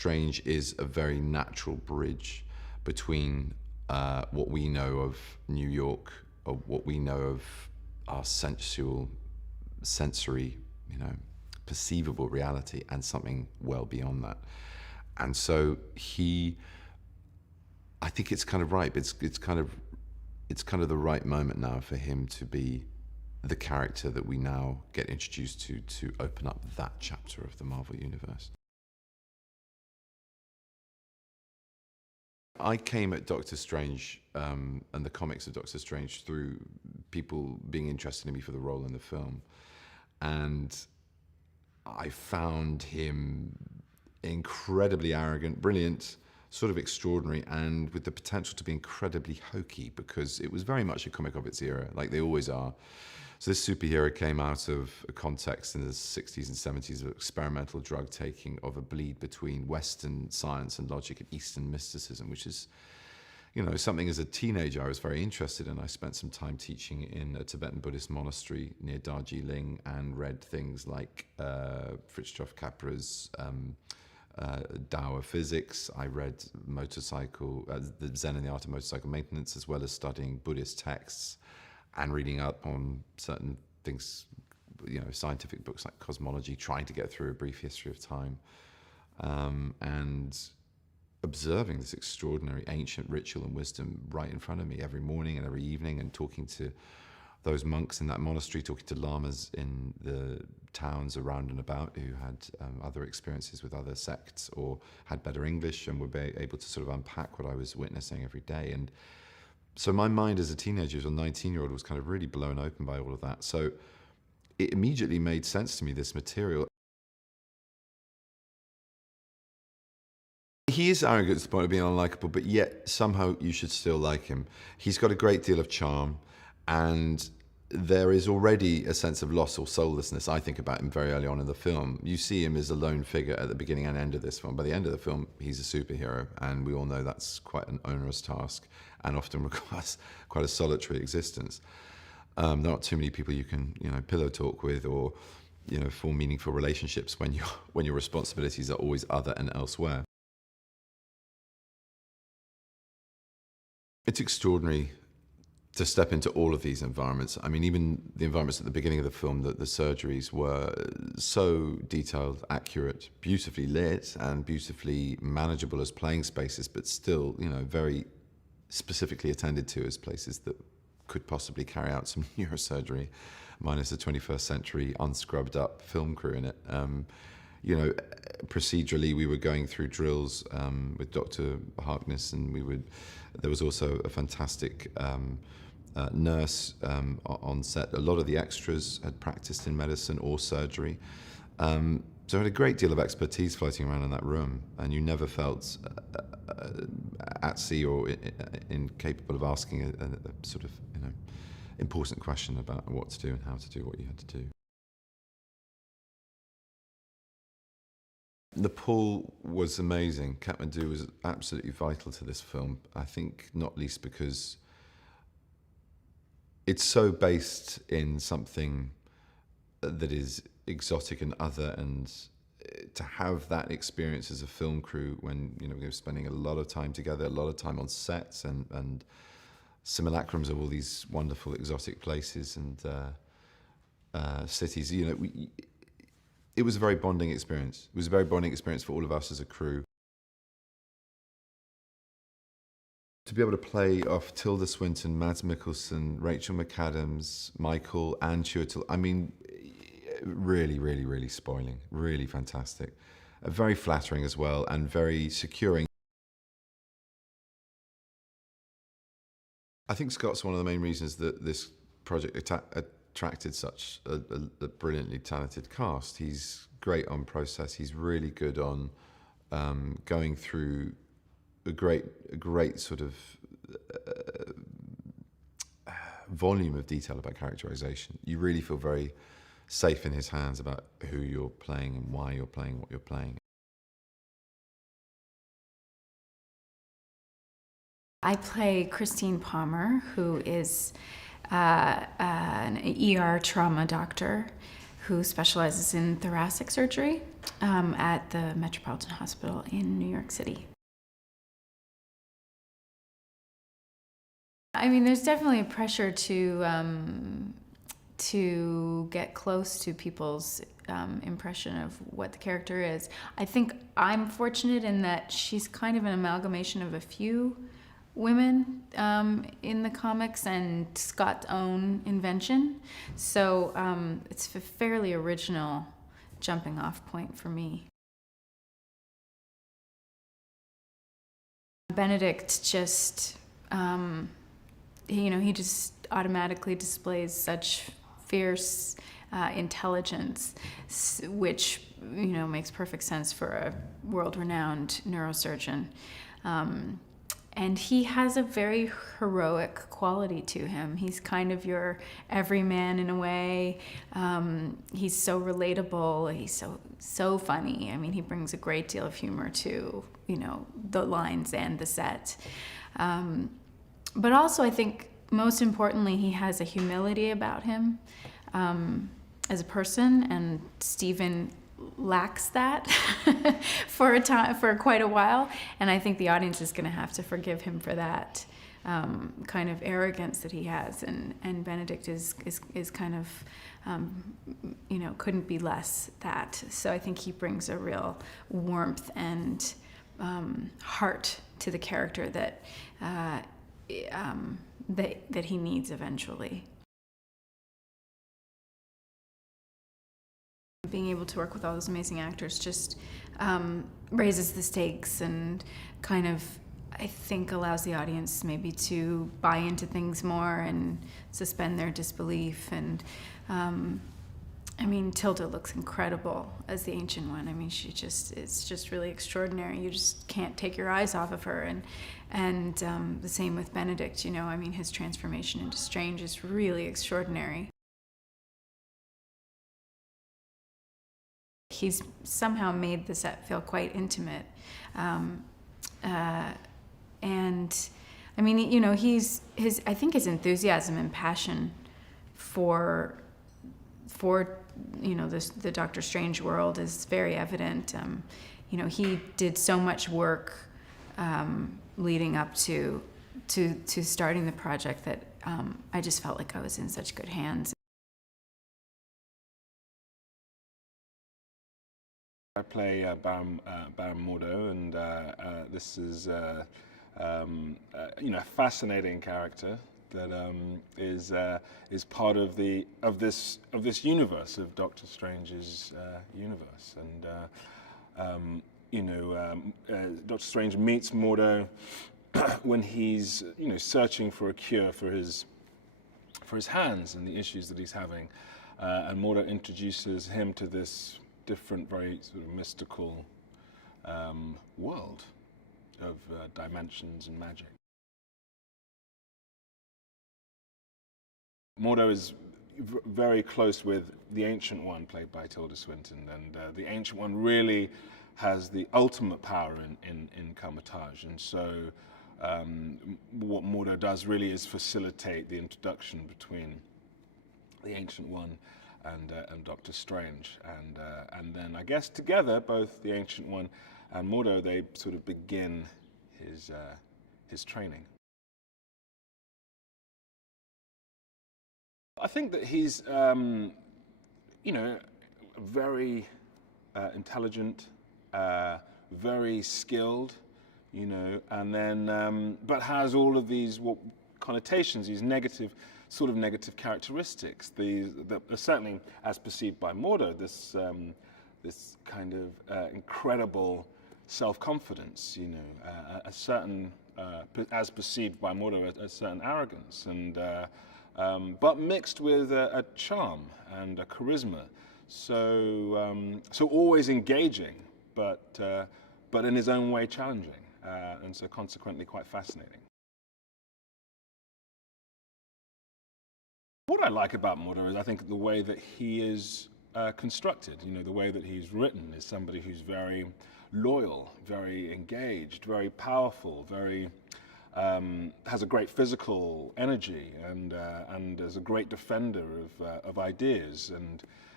Strange is a very natural bridge between what we know of New York, or what we know of our sensory, perceivable reality, and something well beyond that. And so I think it's kind of ripe. It's kind of the right moment now for him to be the character that we now get introduced to open up that chapter of the Marvel Universe. I came at Doctor Strange and the comics of Doctor Strange through people being interested in me for the role in the film. And I found him incredibly arrogant, brilliant, sort of extraordinary, and with the potential to be incredibly hokey, because it was very much a comic of its era, like they always are. So this superhero came out of a context in the 60s and 70s of experimental drug taking, of a bleed between Western science and logic and Eastern mysticism, which is, something as a teenager I was very interested in. I spent some time teaching in a Tibetan Buddhist monastery near Darjeeling and read things like Fritjof Capra's Tao of Physics. I read the Zen and the Art of Motorcycle Maintenance, as well as studying Buddhist texts and reading up on certain things, scientific books like cosmology, trying to get through A Brief History of Time, and observing this extraordinary ancient ritual and wisdom right in front of me every morning and every evening, and talking to those monks in that monastery, talking to lamas in the towns around and about who had other experiences with other sects or had better English and were able to sort of unpack what I was witnessing every day. And so my mind as a teenager, as a 19-year-old, was kind of really blown open by all of that. So it immediately made sense to me, this material. He is arrogant to the point of being unlikable, but yet somehow you should still like him. He's got a great deal of charm, and there is already a sense of loss or soullessness, I think, about him very early on in the film. You see him as a lone figure at the beginning and end of this film. By the end of the film, he's a superhero, and we all know that's quite an onerous task and often requires quite a solitary existence. There aren't too many people you can, pillow talk with, or, form meaningful relationships when your responsibilities are always other and elsewhere. It's extraordinary to step into all of these environments. I mean, even the environments at the beginning of the film, the surgeries were so detailed, accurate, beautifully lit, and beautifully manageable as playing spaces, but still, very specifically attended to as places that could possibly carry out some neurosurgery, minus a 21st century unscrubbed up film crew in it. Procedurally, we were going through drills with Dr. Harkness, and there was also a fantastic nurse on set. A lot of the extras had practiced in medicine or surgery. So I had a great deal of expertise floating around in that room, and you never felt at sea or incapable of asking a sort of important question about what to do and how to do what you had to do. Nepal was amazing. Kathmandu was absolutely vital to this film, I think, not least because it's so based in something that is exotic and other, and to have that experience as a film crew when we were spending a lot of time together, a lot of time on sets and simulacrums of all these wonderful exotic places and cities, it was a very bonding experience. It was a very bonding experience for all of us as a crew. To be able to play off Tilda Swinton, Mads Mikkelsen, Rachel McAdams, Michael, and Chiwetel, I mean, really, really, really spoiling. Really fantastic. Very flattering as well, and very securing. I think Scott's one of the main reasons that this project attracted such a brilliantly talented cast. He's great on process. He's really good on going through a great sort of volume of detail about characterization. You really feel very safe in his hands about who you're playing and why you're playing what you're playing. I play Christine Palmer, who is an ER trauma doctor who specializes in thoracic surgery at the Metropolitan Hospital in New York City. I mean, there's definitely a pressure to get close to people's impression of what the character is. I think I'm fortunate in that she's kind of an amalgamation of a few women in the comics and Scott's own invention. So it's a fairly original jumping off point for me. Benedict just, he just automatically displays such fierce intelligence, which, makes perfect sense for a world-renowned neurosurgeon. And he has a very heroic quality to him. He's kind of your everyman in a way. He's so relatable. He's so funny. I mean, he brings a great deal of humor to, the lines and the set. But also, I think, most importantly, he has a humility about him as a person, and Stephen lacks that for quite a while, and I think the audience is going to have to forgive him for that kind of arrogance that he has, and Benedict is kind of couldn't be less that. So I think he brings a real warmth and heart to the character that he needs eventually. Being able to work with all those amazing actors just raises the stakes and kind of, I think, allows the audience maybe to buy into things more and suspend their disbelief. And I mean, Tilda looks incredible as the Ancient One. I mean, it's just really extraordinary. You just can't take your eyes off of her. And the same with Benedict, I mean, his transformation into Strange is really extraordinary. He's somehow made the set feel quite intimate. And I mean, I think his enthusiasm and passion for the Doctor Strange world is very evident. He did so much work leading up to starting the project that I just felt like I was in such good hands. I play Baron Mordo, and this is a fascinating character that is part of this universe, of Doctor Strange's universe. And Doctor Strange meets Mordo when he's searching for a cure for his hands and the issues that he's having, and Mordo introduces him to this different, very sort of mystical world of dimensions and magic. Mordo is very close with the Ancient One, played by Tilda Swinton, and the Ancient One really has the ultimate power in Kamar-Taj, and so what Mordo does really is facilitate the introduction between the Ancient One and Doctor Strange, and then I guess together, both the Ancient One and Mordo, they sort of begin his training. I think that he's very intelligent, very skilled, and then but has all of these connotations, these negative characteristics. That certainly, as perceived by Mordo, this kind of incredible self-confidence, a certain, as perceived by Mordo, a certain arrogance, and but mixed with a charm and a charisma. So always engaging, but in his own way challenging, and so consequently quite fascinating. What I like about Mordo is, I think, the way that he is constructed. The way that he's written is somebody who's very loyal, very engaged, very powerful, very has a great physical energy, and is a great defender of ideas,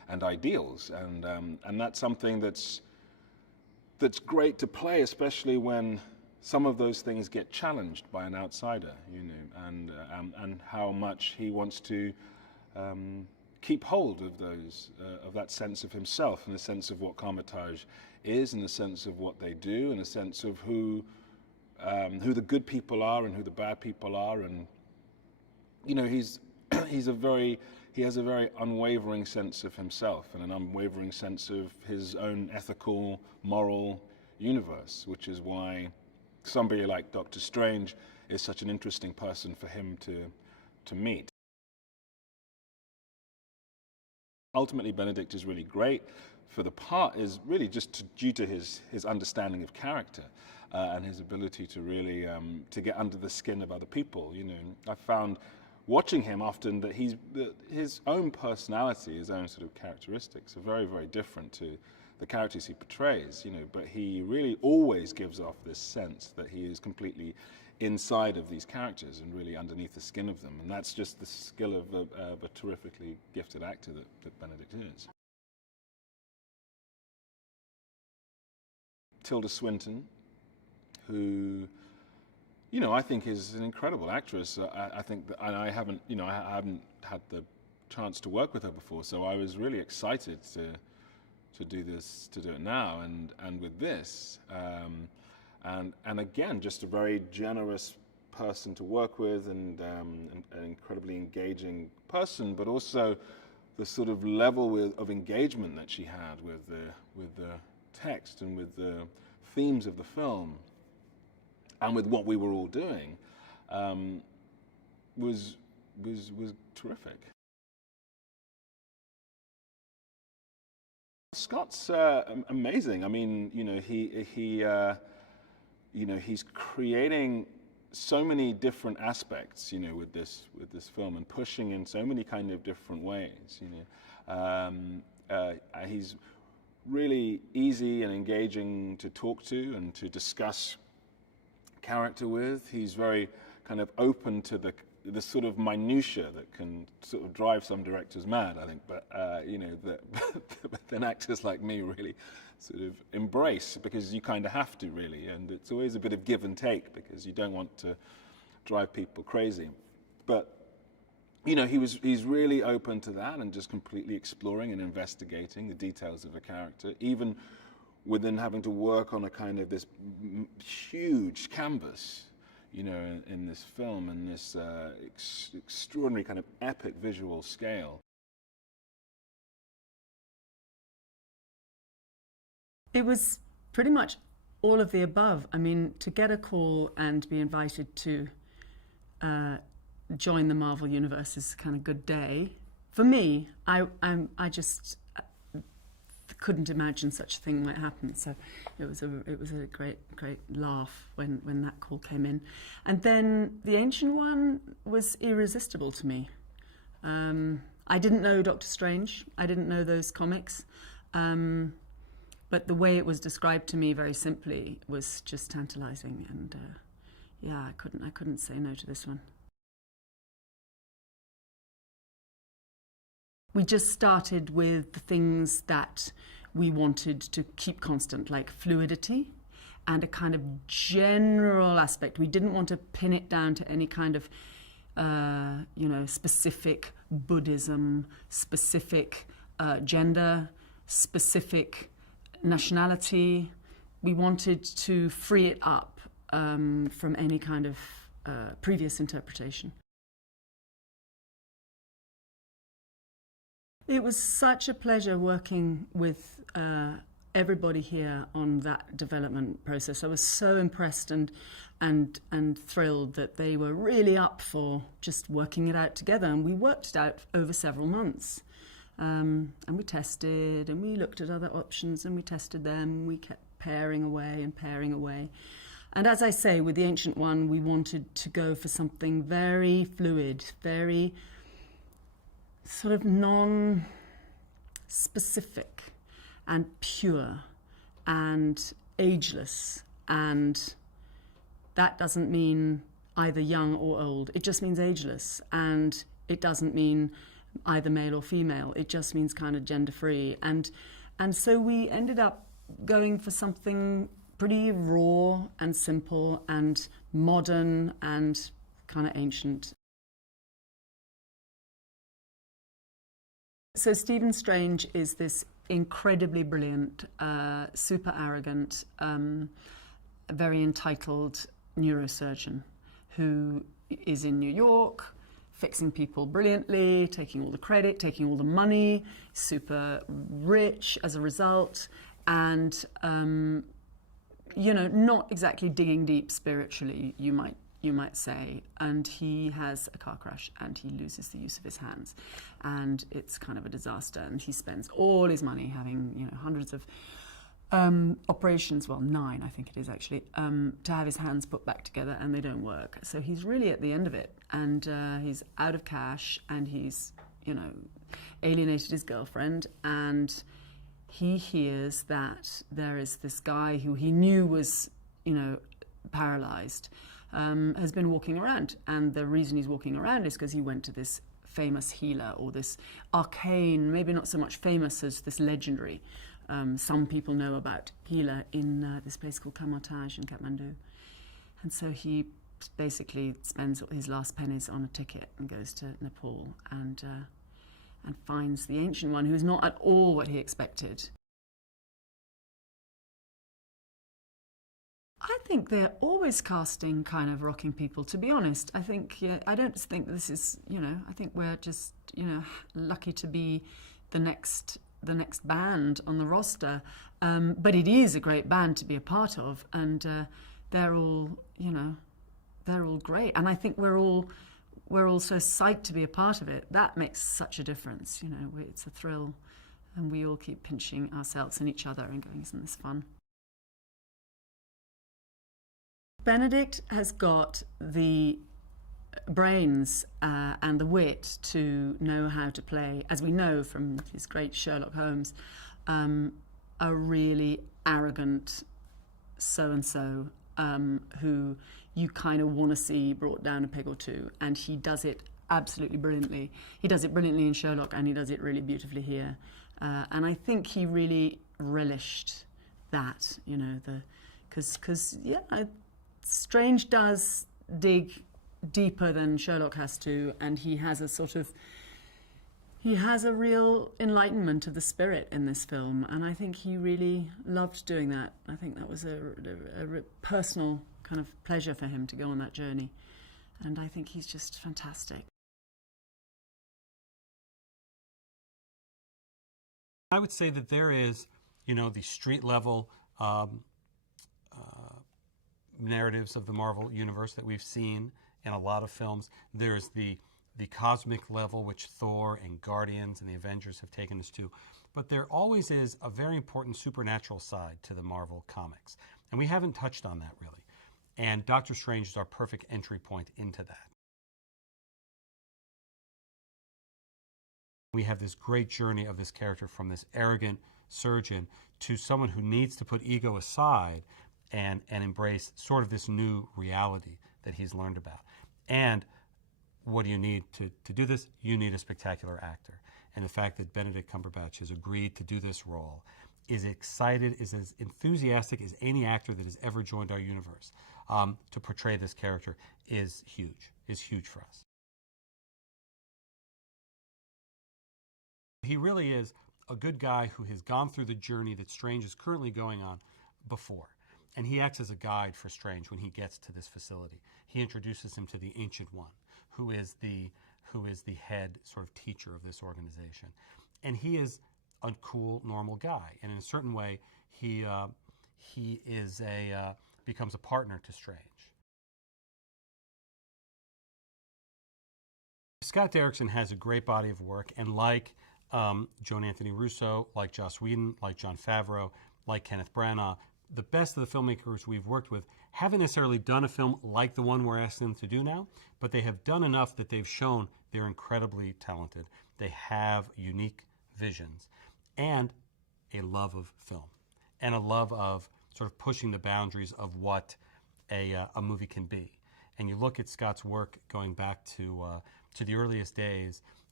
ideals, and that's something that's great to play, especially when some of those things get challenged by an outsider, you know, and how much he wants to keep hold of those, of that sense of himself, and a sense of what Cumberbatch is, and a sense of what they do, and a sense of who the good people are and who the bad people are, and you know, he has a very unwavering sense of himself and an unwavering sense of his own ethical, moral universe, which is why somebody like Dr. Strange is such an interesting person for him to meet. Ultimately, Benedict is really great for the part is really just due to his understanding of character and his ability to really to get under the skin of other people. You know, I found watching him often that his own personality, his own sort of characteristics are very, very different to the characters he portrays, you know, but he really always gives off this sense that he is completely inside of these characters and really underneath the skin of them. And that's just the skill of a terrifically gifted actor that Benedict is. Tilda Swinton, who, you know, I think is an incredible actress. I think that, and I haven't had the chance to work with her before, so I was really excited to do it now, and with this, and again, just a very generous person to work with, and an incredibly engaging person, but also the sort of level of engagement that she had with the text and with the themes of the film, and with what we were all doing, was terrific. Scott's amazing. I mean, you know, he's creating so many different aspects, you know, with this film, and pushing in so many kind of different ways. You know, he's really easy and engaging to talk to and to discuss character with. He's very kind of open to the sort of minutiae that can sort of drive some directors mad, I think, but you know, but then actors like me really sort of embrace, because you kind of have to really, and it's always a bit of give and take because you don't want to drive people crazy. But you know, he's really open to that and just completely exploring and investigating the details of a character, even within having to work on a kind of this huge canvas, you know, in this film, and this extraordinary kind of epic visual scale. It was pretty much all of the above. I mean, to get a call and be invited to join the Marvel Universe is a kind of good day. For me, I just couldn't imagine such a thing might happen. So it was a great laugh when that call came in. And then the Ancient One was irresistible to me. I didn't know Doctor Strange. I didn't know those comics. But the way it was described to me very simply was just tantalizing, and yeah, I couldn't say no to this one. We just started with the things that we wanted to keep constant, like fluidity and a kind of general aspect. We didn't want to pin it down to any kind of, you know, specific Buddhism, specific gender, specific nationality. We wanted to free it up from any kind of previous interpretation. It was such a pleasure working with everybody here on that development process. I was so impressed and thrilled that they were really up for just working it out together. And we worked it out over several months. And we tested, and we looked at other options, and we tested them. We kept pairing away. And as I say, with the Ancient One, we wanted to go for something very fluid, very sort of non-specific and pure and ageless. And that doesn't mean either young or old. It just means ageless. And it doesn't mean either male or female. It just means kind of gender free. And so we ended up going for something pretty raw and simple and modern and kind of ancient. So Stephen Strange is this incredibly brilliant, super arrogant, very entitled neurosurgeon who is in New York, fixing people brilliantly, taking all the credit, taking all the money, super rich as a result, and not exactly digging deep spiritually, you might say. And he has a car crash and he loses the use of his hands, and it's kind of a disaster. And he spends all his money having hundreds of operations, well 9 I think it is actually, to have his hands put back together, and they don't work. So he's really at the end of it, and he's out of cash, and he's alienated his girlfriend, and he hears that there is this guy who he knew was paralyzed, has been walking around, and the reason he's walking around is because he went to this famous healer, or this arcane, maybe not so much famous as this legendary, some people know about healer in this place called Kamartaj in Kathmandu. And so he basically spends his last pennies on a ticket and goes to Nepal and finds the Ancient One, who's not at all what he expected. I think they're always casting kind of rocking people, to be honest. I think, I don't think this is, I think we're just, lucky to be the next band on the roster. But it is a great band to be a part of, and they're all great. And I think we're all so psyched to be a part of it. That makes such a difference, it's a thrill. And we all keep pinching ourselves and each other and going, isn't this fun? Benedict has got the brains and the wit to know how to play, as we know from his great Sherlock Holmes, a really arrogant so-and-so who you kind of want to see brought down a peg or two, and he does it absolutely brilliantly. He does it brilliantly in Sherlock, and he does it really beautifully here. And I think he really relished that, because Strange does dig deeper than Sherlock has to, and he has a real enlightenment of the spirit in this film, and I think he really loved doing that. I think that was a personal kind of pleasure for him to go on that journey, and I think he's just fantastic. I would say that there is, the street level narratives of the Marvel universe that we've seen in a lot of films. There's the cosmic level, which Thor and Guardians and the Avengers have taken us to. But there always is a very important supernatural side to the Marvel comics. And we haven't touched on that really. And Doctor Strange is our perfect entry point into that. We have this great journey of this character from this arrogant surgeon to someone who needs to put ego aside and embrace sort of this new reality that he's learned about. And what do you need to do this? You need a spectacular actor. And the fact that Benedict Cumberbatch has agreed to do this role, is excited, is as enthusiastic as any actor that has ever joined our universe to portray this character is huge for us. He really is a good guy who has gone through the journey that Strange is currently going on before. And he acts as a guide for Strange when he gets to this facility. He introduces him to the Ancient One, who is the head sort of teacher of this organization. And he is a cool, normal guy. And in a certain way, he is becomes a partner to Strange. Scott Derrickson has a great body of work, and like Joan Anthony Russo, like Joss Whedon, like Jon Favreau, like Kenneth Branagh, the best of the filmmakers we've worked with haven't necessarily done a film like the one we're asking them to do now, but they have done enough that they've shown they're incredibly talented. They have unique visions and a love of film and a love of sort of pushing the boundaries of what a movie can be. And you look at Scott's work going back to the earliest days,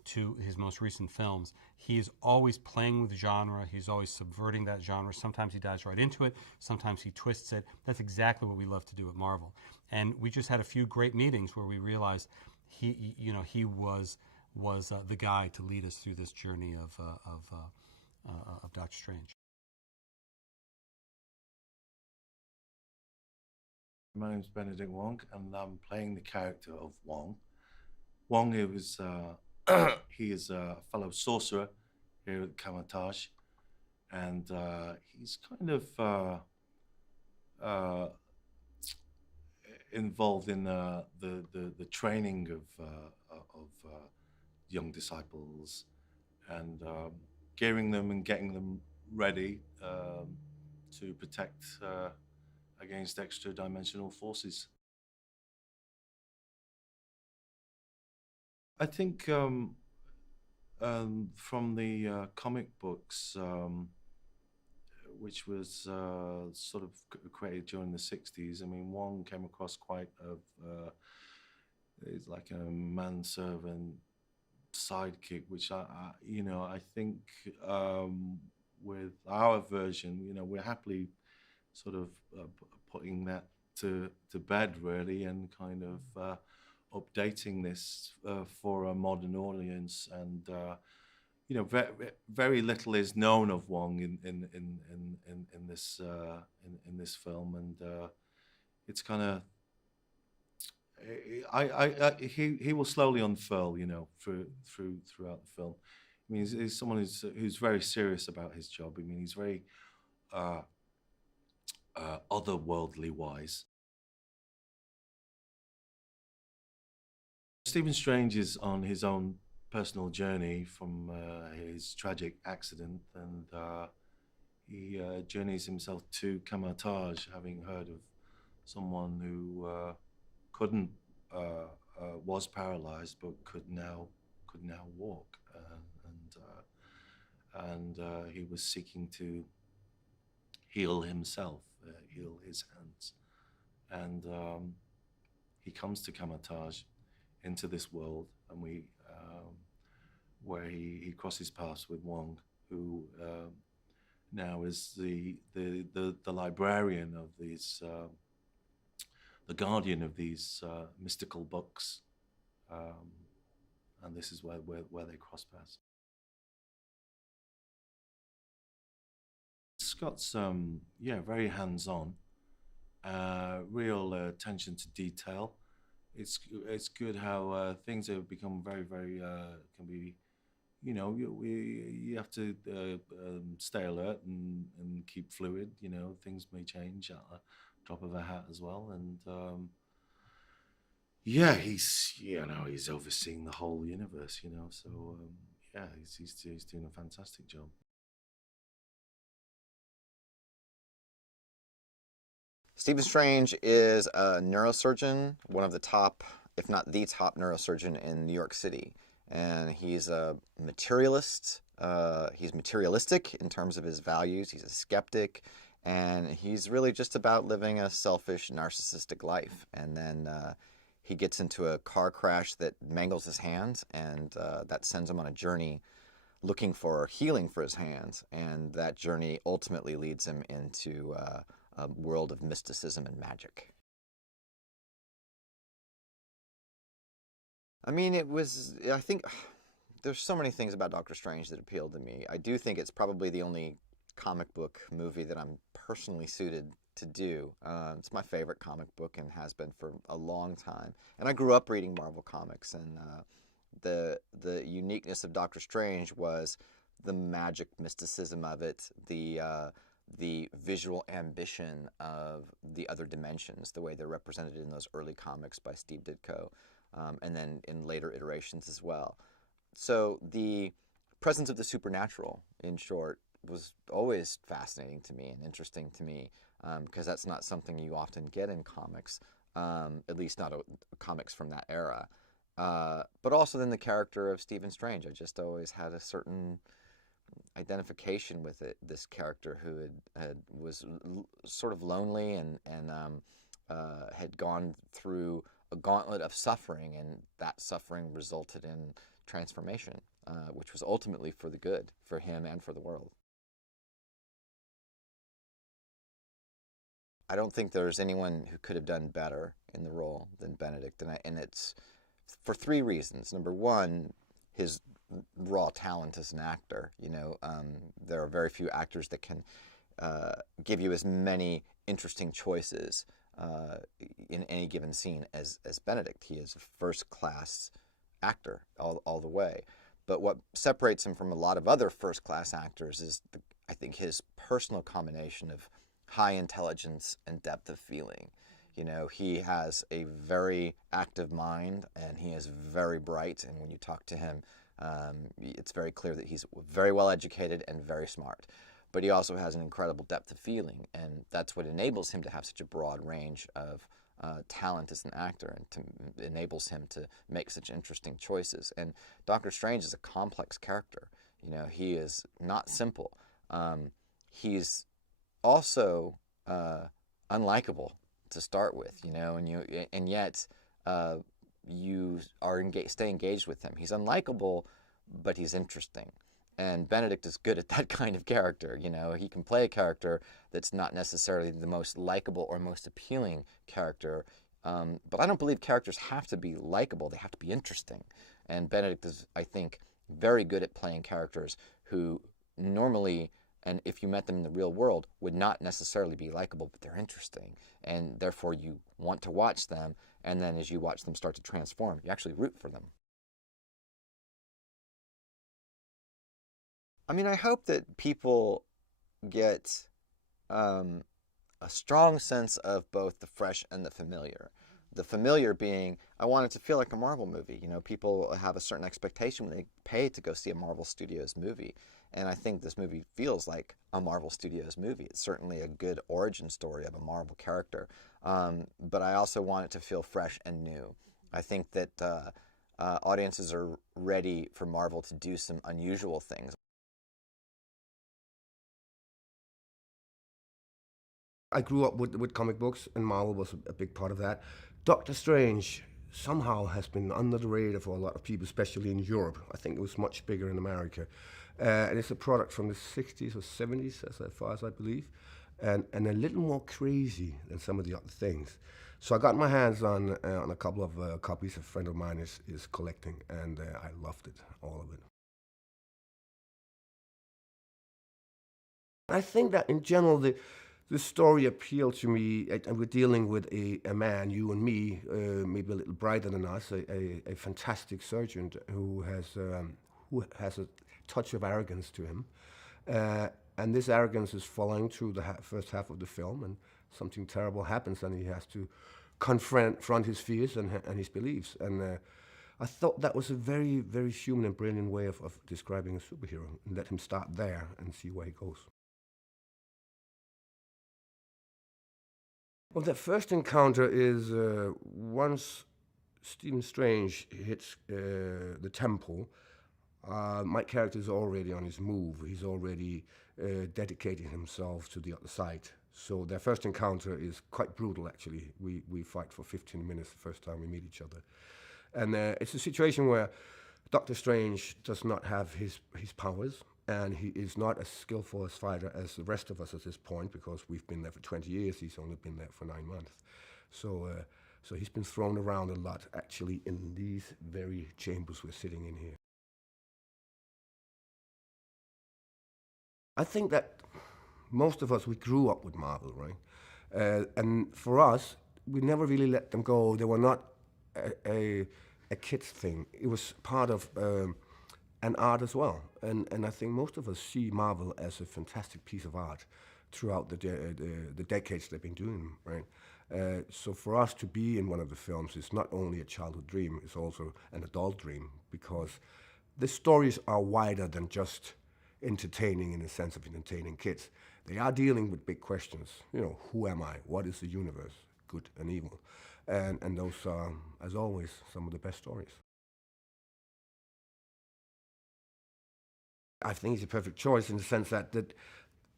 to his most recent films, he is always playing with genre. He's always subverting that genre. Sometimes he dives right into it. Sometimes he twists it. That's exactly what we love to do at Marvel. And we just had a few great meetings where we realized he was the guy to lead us through this journey of Doctor Strange. My name's Benedict Wong, and I'm playing the character of Wong. Wong, he is a fellow sorcerer here at Kamar-Taj, and he's kind of involved in the training of young disciples and gearing them and getting them ready to protect against extra-dimensional forces. I think from the comic books, which was sort of created during the 60s, I mean, Wong came across quite it's like a manservant sidekick, which I think with our version, we're happily sort of putting that to bed, really, and kind of updating this for a modern audience. And very little is known of Wong in this film, and it's kind of he will slowly unfurl, throughout the film. I mean, he's someone who's very serious about his job. I mean, he's very otherworldly wise. Stephen Strange is on his own personal journey from his tragic accident, and he journeys himself to Kamar-Taj, having heard of someone who was paralyzed but could now walk, and he was seeking to heal himself, heal his hands, and he comes to Kamar-Taj, into this world, and where he crosses paths with Wong, who now is the librarian of these, the guardian of these mystical books, and this is where they cross paths. Scott's very hands-on, real attention to detail. It's good how things have become very can be, you have to stay alert and keep fluid. Things may change at the drop of a hat as well, and he's overseeing the whole universe. So he's doing a fantastic job. Stephen Strange is a neurosurgeon, one of the top, if not the top neurosurgeon in New York City. And he's a materialist. He's materialistic in terms of his values. He's a skeptic. And he's really just about living a selfish, narcissistic life. And then he gets into a car crash that mangles his hands, and that sends him on a journey looking for healing for his hands. And that journey ultimately leads him into a world of mysticism and magic. I mean, I think there's so many things about Doctor Strange that appealed to me. I do think it's probably the only comic book movie that I'm personally suited to do. It's my favorite comic book and has been for a long time. And I grew up reading Marvel Comics, and the uniqueness of Doctor Strange was the magic mysticism of it, the visual ambition of the other dimensions, the way they're represented in those early comics by Steve Ditko, and then in later iterations as well. So the presence of the supernatural, in short, was always fascinating to me and interesting to me, because that's not something you often get in comics, at least not comics from that era. But also then the character of Stephen Strange. I just always had a certain identification with this character who was sort of lonely and had gone through a gauntlet of suffering, and that suffering resulted in transformation, which was ultimately for the good, for him and for the world. I don't think there's anyone who could have done better in the role than Benedict, and it's for three reasons. Number one, his raw talent as an actor. There are very few actors that can give you as many interesting choices in any given scene as Benedict. He is a first-class actor all the way. But what separates him from a lot of other first-class actors is, I think, his personal combination of high intelligence and depth of feeling. He has a very active mind, and he is very bright, and when you talk to him, it's very clear that he's very well educated and very smart. But he also has an incredible depth of feeling, and that's what enables him to have such a broad range of talent as an actor, and enables him to make such interesting choices. And Doctor Strange is a complex character. He is not simple. He's also unlikable to start with, and yet you stay engaged with him. He's unlikable, but he's interesting. And Benedict is good at that kind of character. He can play a character that's not necessarily the most likable or most appealing character. But I don't believe characters have to be likable. They have to be interesting. And Benedict is, I think, very good at playing characters who normally, and if you met them in the real world, would not necessarily be likable, but they're interesting. And therefore you want to watch them. And then as you watch them start to transform, you actually root for them. I hope that people get a strong sense of both the fresh and the familiar. The familiar being, I want it to feel like a Marvel movie. People have a certain expectation when they pay to go see a Marvel Studios movie. And I think this movie feels like a Marvel Studios movie. It's certainly a good origin story of a Marvel character. But I also want it to feel fresh and new. I think that audiences are ready for Marvel to do some unusual things. I grew up with comic books, and Marvel was a big part of that. Doctor Strange somehow has been under the radar for a lot of people, especially in Europe. I think it was much bigger in America. And it's a product from the 60s or 70s, as far as I believe, and a little more crazy than some of the other things. So I got my hands on a couple of copies a friend of mine is collecting, and I loved it, all of it. I think that in general, the story appealed to me, and we're dealing with a man, you and me, maybe a little brighter than us, a fantastic surgeon who has a touch of arrogance to him. And this arrogance is following through the first half of the film, and something terrible happens, and he has to confront his fears and his beliefs. And I thought that was a very, very human and brilliant way of describing a superhero, and let him start there and see where he goes. Well, the first encounter is once Stephen Strange hits the temple, my character is already on his move. He's already dedicating himself to the other side. So their first encounter is quite brutal, actually. We fight for 15 minutes the first time we meet each other. And it's a situation where Doctor Strange does not have his powers, and he is not as skillful a fighter as the rest of us at this point, because we've been there for 20 years. He's only been there for 9 months. So he's been thrown around a lot, actually, in these very chambers we're sitting in here. I think that most of us, we grew up with Marvel, right? And for us, we never really let them go. They were not a kid's thing. It was part of an art as well. And I think most of us see Marvel as a fantastic piece of art throughout the decades they've been doing, right? So for us to be in one of the films is not only a childhood dream, it's also an adult dream, because the stories are wider than just entertaining in the sense of entertaining kids. They are dealing with big questions. Who am I? What is the universe? Good and evil. And those are, as always, some of the best stories. I think it's a perfect choice in the sense that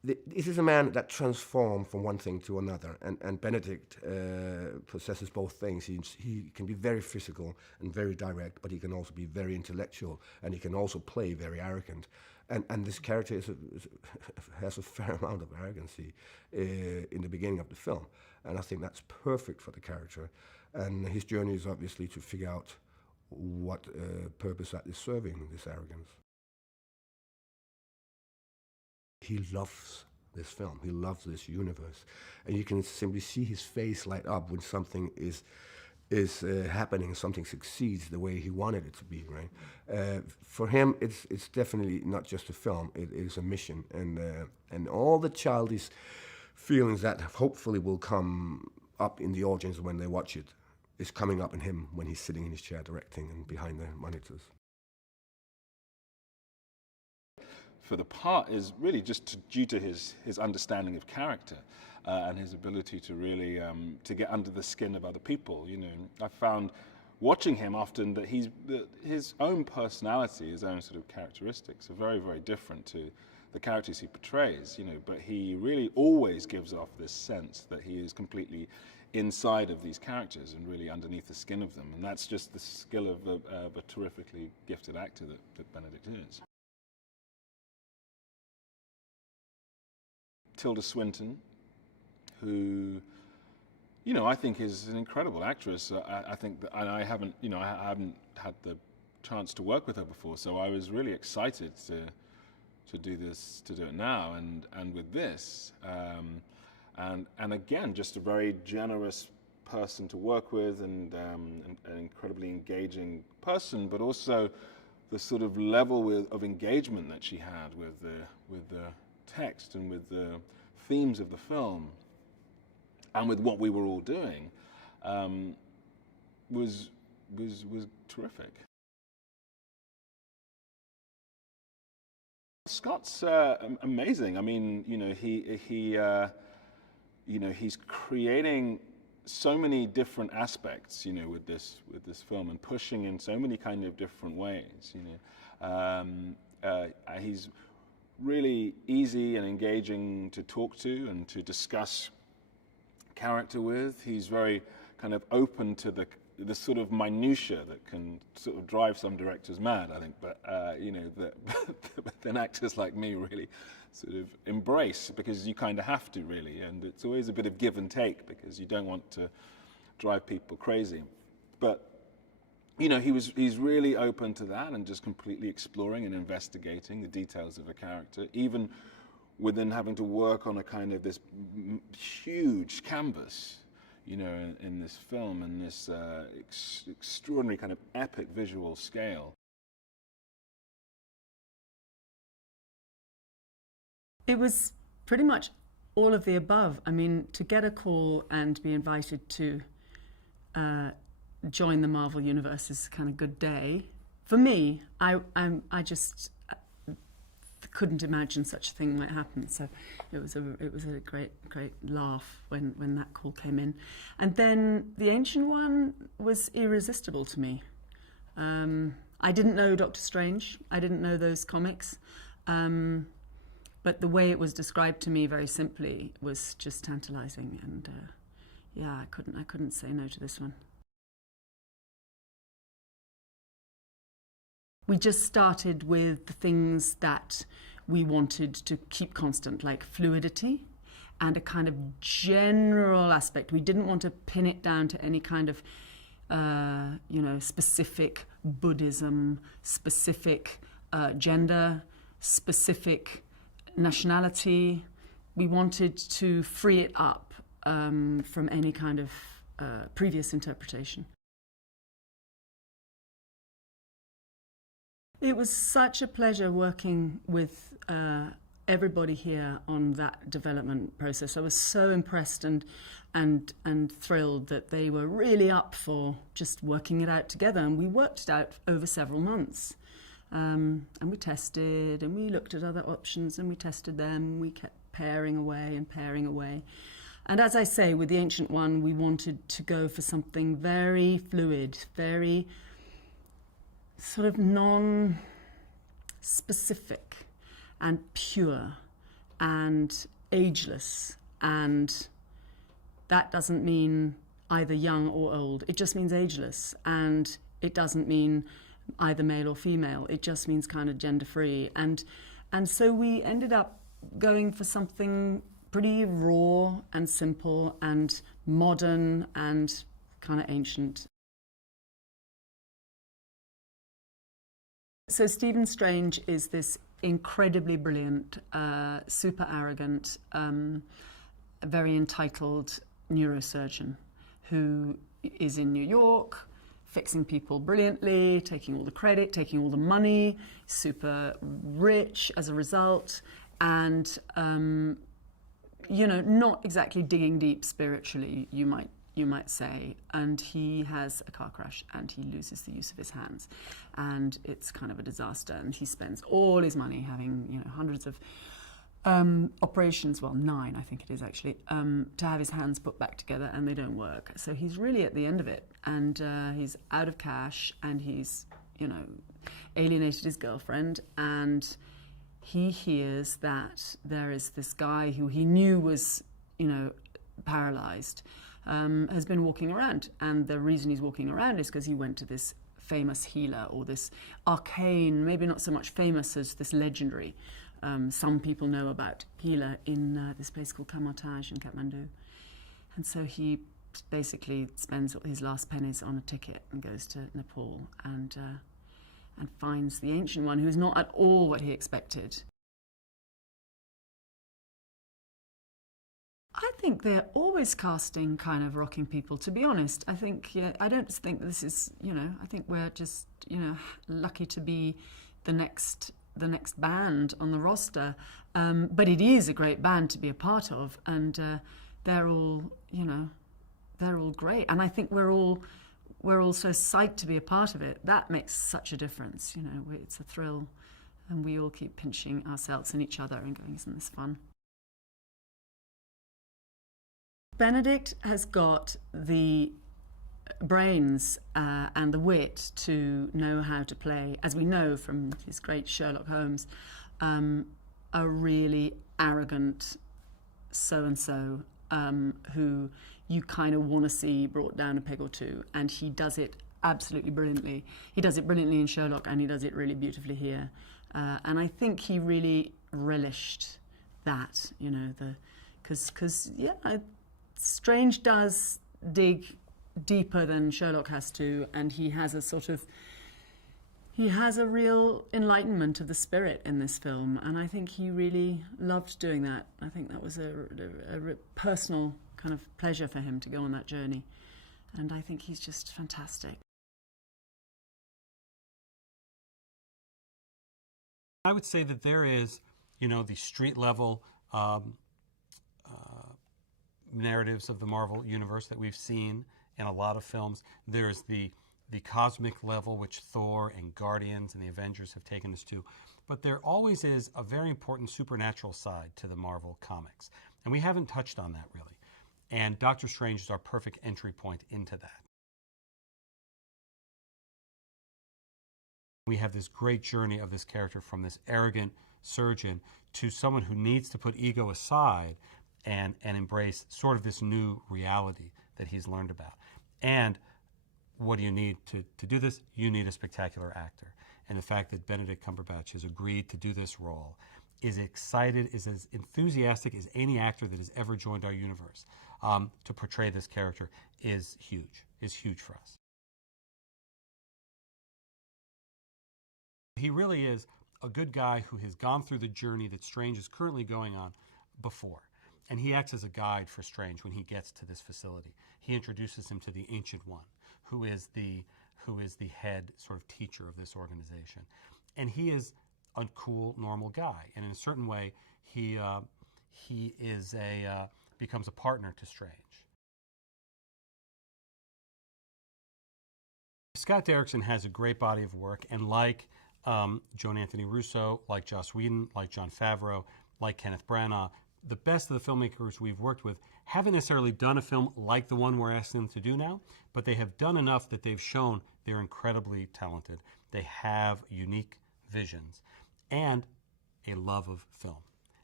this is a man that transformed from one thing to another, and Benedict possesses both things. He can be very physical and very direct, but he can also be very intellectual, and he can also play very arrogant. And this character has a fair amount of arrogancy in the beginning of the film, and I think that's perfect for the character. And his journey is obviously to figure out what purpose that is serving, this arrogance. He loves this film. He loves this universe, and you can simply see his face light up when something is happening, something succeeds the way he wanted it to be. Right? For him, it's definitely not just a film. It is a mission, and all the childish feelings that hopefully will come up in the audience when they watch it is coming up in him when he's sitting in his chair directing and behind the monitors. For the part is really just due to his understanding of character and his ability to really to get under the skin of other people. You know, I found watching him often that his own personality, his own sort of characteristics are very, very different to the characters he portrays. You know, but he really always gives off this sense that he is completely inside of these characters and really underneath the skin of them, and that's just the skill of a terrifically gifted actor that Benedict is. Tilda Swinton, who, you know, I think is an incredible actress. I think that, and I haven't had the chance to work with her before, so I was really excited to do it now, and with this, and again, just a very generous person to work with, and an incredibly engaging person, but also the sort of level of engagement that she had with the text and with the themes of the film and with what we were all doing was terrific. Scott's amazing. I mean, you know, he's creating so many different aspects, you know, with this film, and pushing in so many kind of different ways. You know, he's really easy and engaging to talk to and to discuss character with. He's very kind of open to the sort of minutiae that can sort of drive some directors mad, I think, but you know, that then actors like me really sort of embrace, because you kind of have to really, and it's always a bit of give and take because you don't want to drive people crazy. But you know, he's really open to that and just completely exploring and investigating the details of a character, even within having to work on a kind of this huge canvas, you know, in this film, and this extraordinary kind of epic visual scale. It was pretty much all of the above. I mean, to get a call and be invited to join the Marvel Universe is a kind of good day. For me, I just couldn't imagine such a thing might happen. So it was a great laugh when that call came in. And then The Ancient One was irresistible to me. I didn't know Doctor Strange. I didn't know those comics. But the way it was described to me very simply was just tantalizing, and yeah, I couldn't say no to this one. We just started with the things that we wanted to keep constant, like fluidity and a kind of general aspect. We didn't want to pin it down to any kind of, you know, specific Buddhism, specific gender, specific nationality. We wanted to free it up from any kind of previous interpretation. It was such a pleasure working with everybody here on that development process. I was so impressed and thrilled that they were really up for just working it out together. And we worked it out over several months. And we tested, and we looked at other options, and we tested them. We kept pairing away and pairing away. And as I say, with The Ancient One, we wanted to go for something very fluid, very sort of non-specific and pure, and ageless, and that doesn't mean either young or old. It just means ageless, and it doesn't mean either male or female. It just means kind of gender-free. And so we ended up going for something pretty raw and simple and modern and kind of ancient. So Stephen Strange is this incredibly brilliant, super arrogant, very entitled neurosurgeon who is in New York, fixing people brilliantly, taking all the credit, taking all the money, super rich as a result, and not exactly digging deep spiritually, you might say. And he has a car crash and he loses the use of his hands, and it's kind of a disaster. And he spends all his money having hundreds of operations, well 9 I think it is actually, to have his hands put back together, and they don't work. So he's really at the end of it, and he's out of cash, and he's alienated his girlfriend, and he hears that there is this guy who he knew was paralyzed, has been walking around, and the reason he's walking around is because he went to this famous healer, or this arcane, maybe not so much famous as this legendary, some people know about, healer in this place called Kamartaj in Kathmandu. And so he basically spends his last pennies on a ticket and goes to Nepal and finds the Ancient One, who's not at all what he expected. I think they're always casting kind of rocking people, to be honest. I think, I don't think this is, I think we're just, lucky to be the next band on the roster. But it is a great band to be a part of, and they're all great. And I think we're all so psyched to be a part of it. That makes such a difference, it's a thrill. And we all keep pinching ourselves and each other and going, isn't this fun? Benedict has got the brains and the wit to know how to play, as we know from his great Sherlock Holmes, a really arrogant so-and-so who you kind of want to see brought down a peg or two, and he does it absolutely brilliantly. He does it brilliantly in Sherlock, and he does it really beautifully here. And I think he really relished that, because Strange does dig deeper than Sherlock has to, and he has a real enlightenment of the spirit in this film, and I think he really loved doing that. I think that was a personal kind of pleasure for him to go on that journey, and I think he's just fantastic. I would say that there is, the street level narratives of the Marvel Universe that we've seen in a lot of films. There's the cosmic level, which Thor and Guardians and the Avengers have taken us to. But there always is a very important supernatural side to the Marvel comics. And we haven't touched on that really. And Doctor Strange is our perfect entry point into that. We have this great journey of this character from this arrogant surgeon to someone who needs to put ego aside and embrace sort of this new reality that he's learned about. And what do you need to do this? You need a spectacular actor. And the fact that Benedict Cumberbatch has agreed to do this role, is excited, is as enthusiastic as any actor that has ever joined our universe to portray this character is huge for us. He really is a good guy who has gone through the journey that Strange is currently going on before. And he acts as a guide for Strange when he gets to this facility. He introduces him to the Ancient One, who is the head sort of teacher of this organization. And he is a cool, normal guy. And in a certain way, he becomes a partner to Strange. Scott Derrickson has a great body of work, and like Joan Anthony Russo, like Joss Whedon, like Jon Favreau, like Kenneth Branagh, the best of the filmmakers we've worked with haven't necessarily done a film like the one we're asking them to do now, but they have done enough that they've shown they're incredibly talented. They have unique visions and a love of film.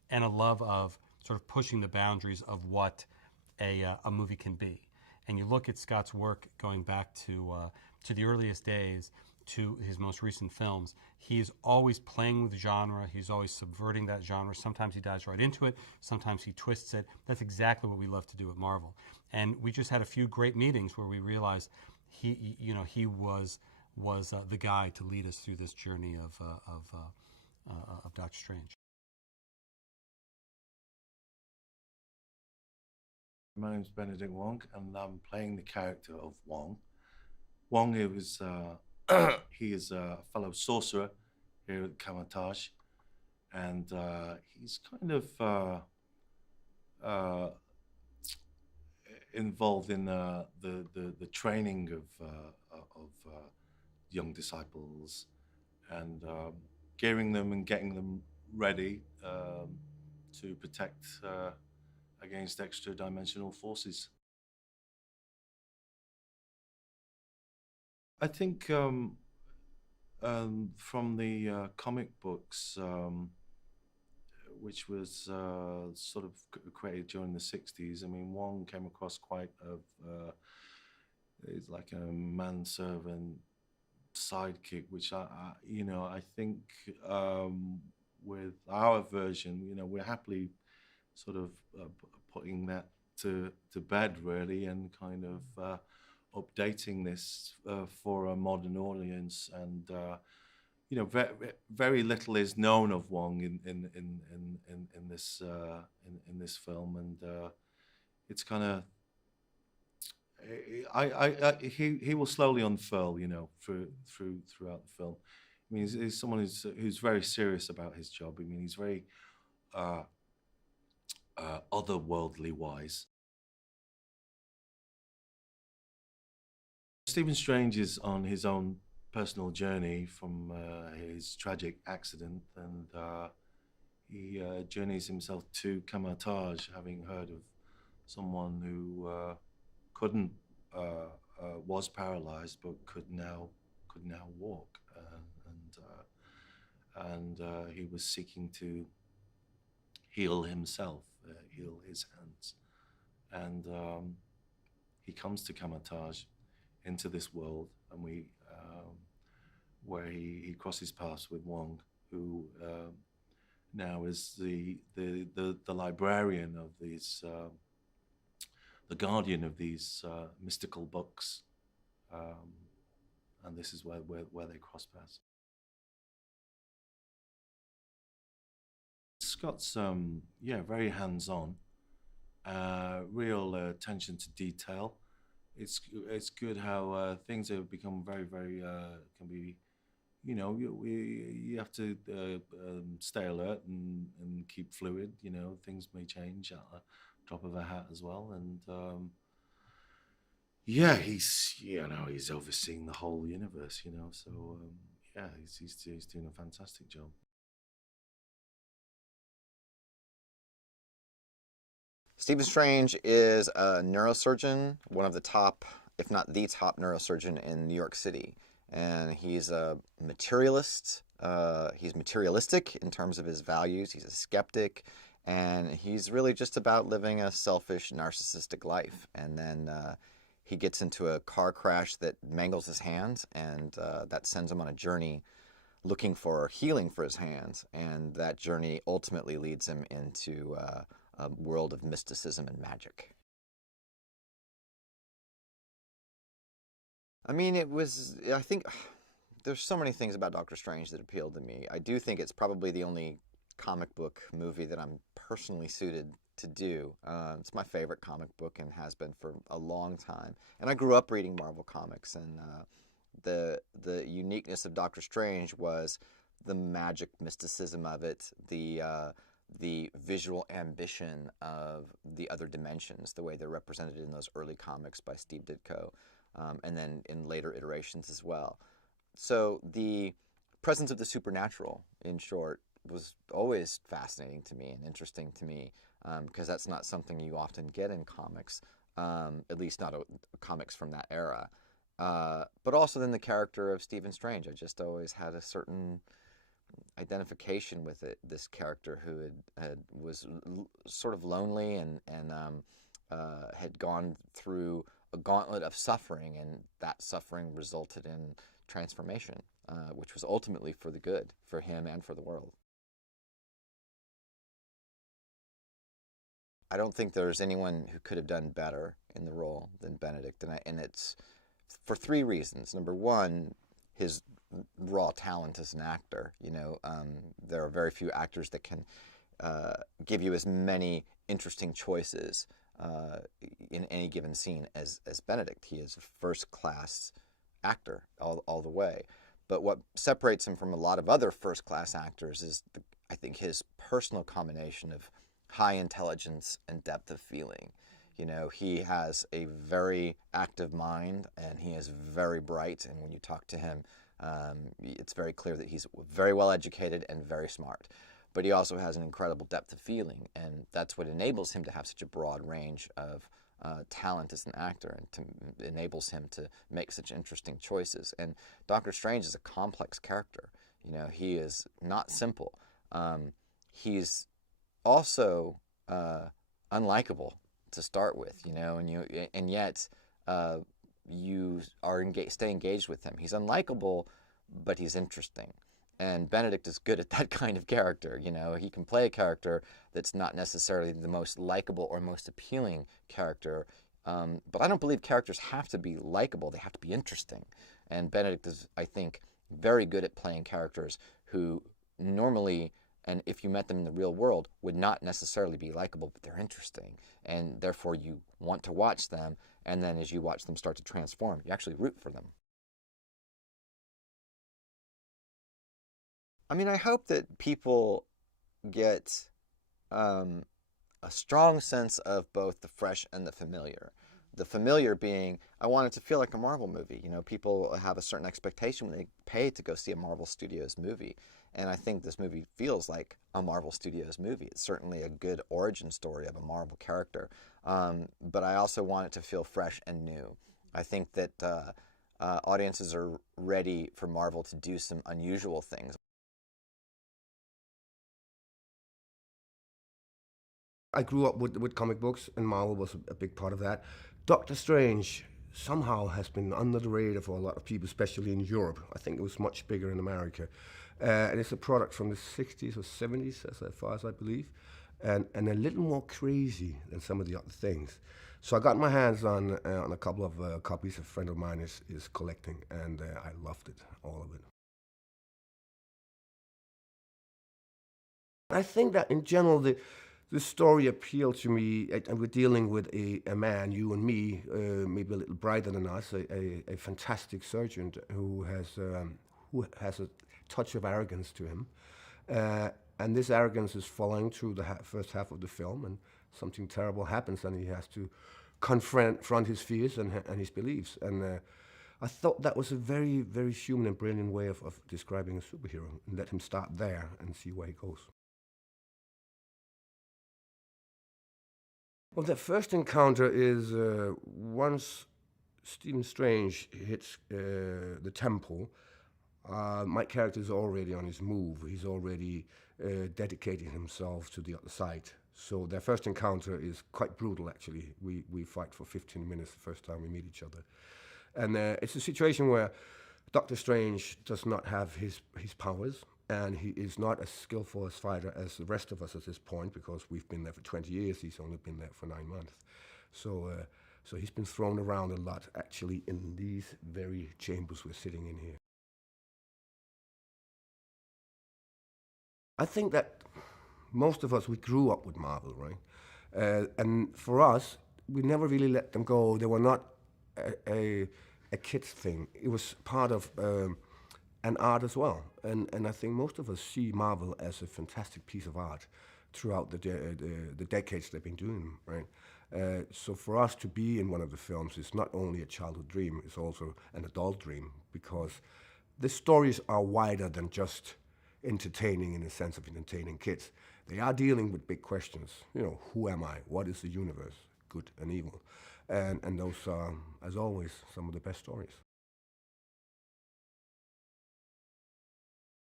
and a love of sort of pushing the boundaries of what a movie can be. And you look at Scott's work going back to the earliest days, to his most recent films, he is always playing with genre. He's always subverting that genre. Sometimes he dives right into it. Sometimes he twists it. That's exactly what we love to do at Marvel. And we just had a few great meetings where we realized he was the guy to lead us through this journey of Doctor Strange. My name's Benedict Wong, and I'm playing the character of Wong. Wong, he is a fellow sorcerer here at Kamatage, and he's kind of involved in the training of young disciples, and gearing them and getting them ready to protect against extra-dimensional forces. I think from the comic books, which was sort of created during the 60s, I mean, Wong came across quite he's like a manservant sidekick, which I think with our version, we're happily sort of putting that to bed, really, and kind of updating this for a modern audience. And very little is known of Wong in this film, and it's kind of he will slowly unfurl, throughout the film. I mean, he's someone who's very serious about his job. I mean, he's very otherworldly wise. Stephen Strange is on his own personal journey from his tragic accident, and he journeys himself to Kamatage, having heard of someone who was paralyzed but could now walk, and he was seeking to heal himself, heal his hands, and he comes to Kamatage, into this world, and where he crosses paths with Wong, who now is the librarian of these, the guardian of these mystical books, and this is where they cross paths. Scott's very hands-on, real attention to detail. It's good how things have become very can be, you have to stay alert and keep fluid. Things may change at a drop of a hat as well, and he's overseeing the whole universe. So he's doing a fantastic job. Stephen Strange is a neurosurgeon, one of the top, if not the top neurosurgeon in New York City. And he's a materialist. He's materialistic in terms of his values. He's a skeptic. And he's really just about living a selfish, narcissistic life. And then he gets into a car crash that mangles his hands, and that sends him on a journey looking for healing for his hands. And that journey ultimately leads him into a world of mysticism and magic. I mean, I think there's so many things about Doctor Strange that appealed to me. I do think it's probably the only comic book movie that I'm personally suited to do. It's my favorite comic book and has been for a long time. And I grew up reading Marvel comics, and the uniqueness of Doctor Strange was the magic mysticism of it, the visual ambition of the other dimensions, the way they're represented in those early comics by Steve Ditko, and then in later iterations as well. So the presence of the supernatural, in short, was always fascinating to me and interesting to me, because that's not something you often get in comics, at least not comics from that era. But also then the character of Stephen Strange, I just always had a certain identification with this character who was sort of lonely and had gone through a gauntlet of suffering, and that suffering resulted in transformation, which was ultimately for the good, for him and for the world. I don't think there's anyone who could have done better in the role than Benedict, and it's for three reasons. Number one, his raw talent as an actor. There are very few actors that can give you as many interesting choices in any given scene as Benedict. He is a first-class actor all the way. But what separates him from a lot of other first-class actors is, I think, his personal combination of high intelligence and depth of feeling. He has a very active mind, and he is very bright, and when you talk to him, it's very clear that he's very well educated and very smart. But he also has an incredible depth of feeling, and that's what enables him to have such a broad range of talent as an actor, and enables him to make such interesting choices. And Doctor Strange is a complex character. He is not simple. He's also unlikable to start with, and yet you stay engaged with him. He's unlikable, but he's interesting. And Benedict is good at that kind of character. He can play a character that's not necessarily the most likable or most appealing character. But I don't believe characters have to be likable. They have to be interesting. And Benedict is, I think, very good at playing characters who normally, and if you met them in the real world, would not necessarily be likable, but they're interesting. And therefore you want to watch them. And then as you watch them start to transform, you actually root for them. I hope that people get a strong sense of both the fresh and the familiar. The familiar being, I want it to feel like a Marvel movie. People have a certain expectation when they pay to go see a Marvel Studios movie. And I think this movie feels like a Marvel Studios movie. It's certainly a good origin story of a Marvel character. But I also want it to feel fresh and new. I think that audiences are ready for Marvel to do some unusual things. I grew up with comic books, and Marvel was a big part of that. Doctor Strange somehow has been under the radar for a lot of people, especially in Europe. I think it was much bigger in America. And it's a product from the 60s or 70s, as far as I believe, and a little more crazy than some of the other things. So I got my hands on a couple of copies a friend of mine is collecting, and I loved it, all of it. I think that in general, the story appealed to me, and we're dealing with a man, you and me, maybe a little brighter than us, a fantastic surgeon who has a touch of arrogance to him. And this arrogance is following through the first half of the film, and something terrible happens, and he has to confront his fears and his beliefs. And I thought that was a very, very human and brilliant way of describing a superhero, and let him start there and see where he goes. Well, the first encounter is once Stephen Strange hits the temple, my character is already on his move. He's already dedicating himself to the other side. So their first encounter is quite brutal, actually. We fight for 15 minutes the first time we meet each other. And it's a situation where Doctor Strange does not have his powers, and he is not as skillful a fighter as the rest of us at this point, because we've been there for 20 years. He's only been there for 9 months. So he's been thrown around a lot, actually, in these very chambers we're sitting in here. I think that most of us, we grew up with Marvel, right? And for us, we never really let them go. They were not a kid's thing. It was part of an art as well. And I think most of us see Marvel as a fantastic piece of art throughout the decades they've been doing, right? So for us to be in one of the films is not only a childhood dream, it's also an adult dream, because the stories are wider than just entertaining in the sense of entertaining kids. They are dealing with big questions. Who am I? What is the universe? Good and evil. And those are, as always, some of the best stories.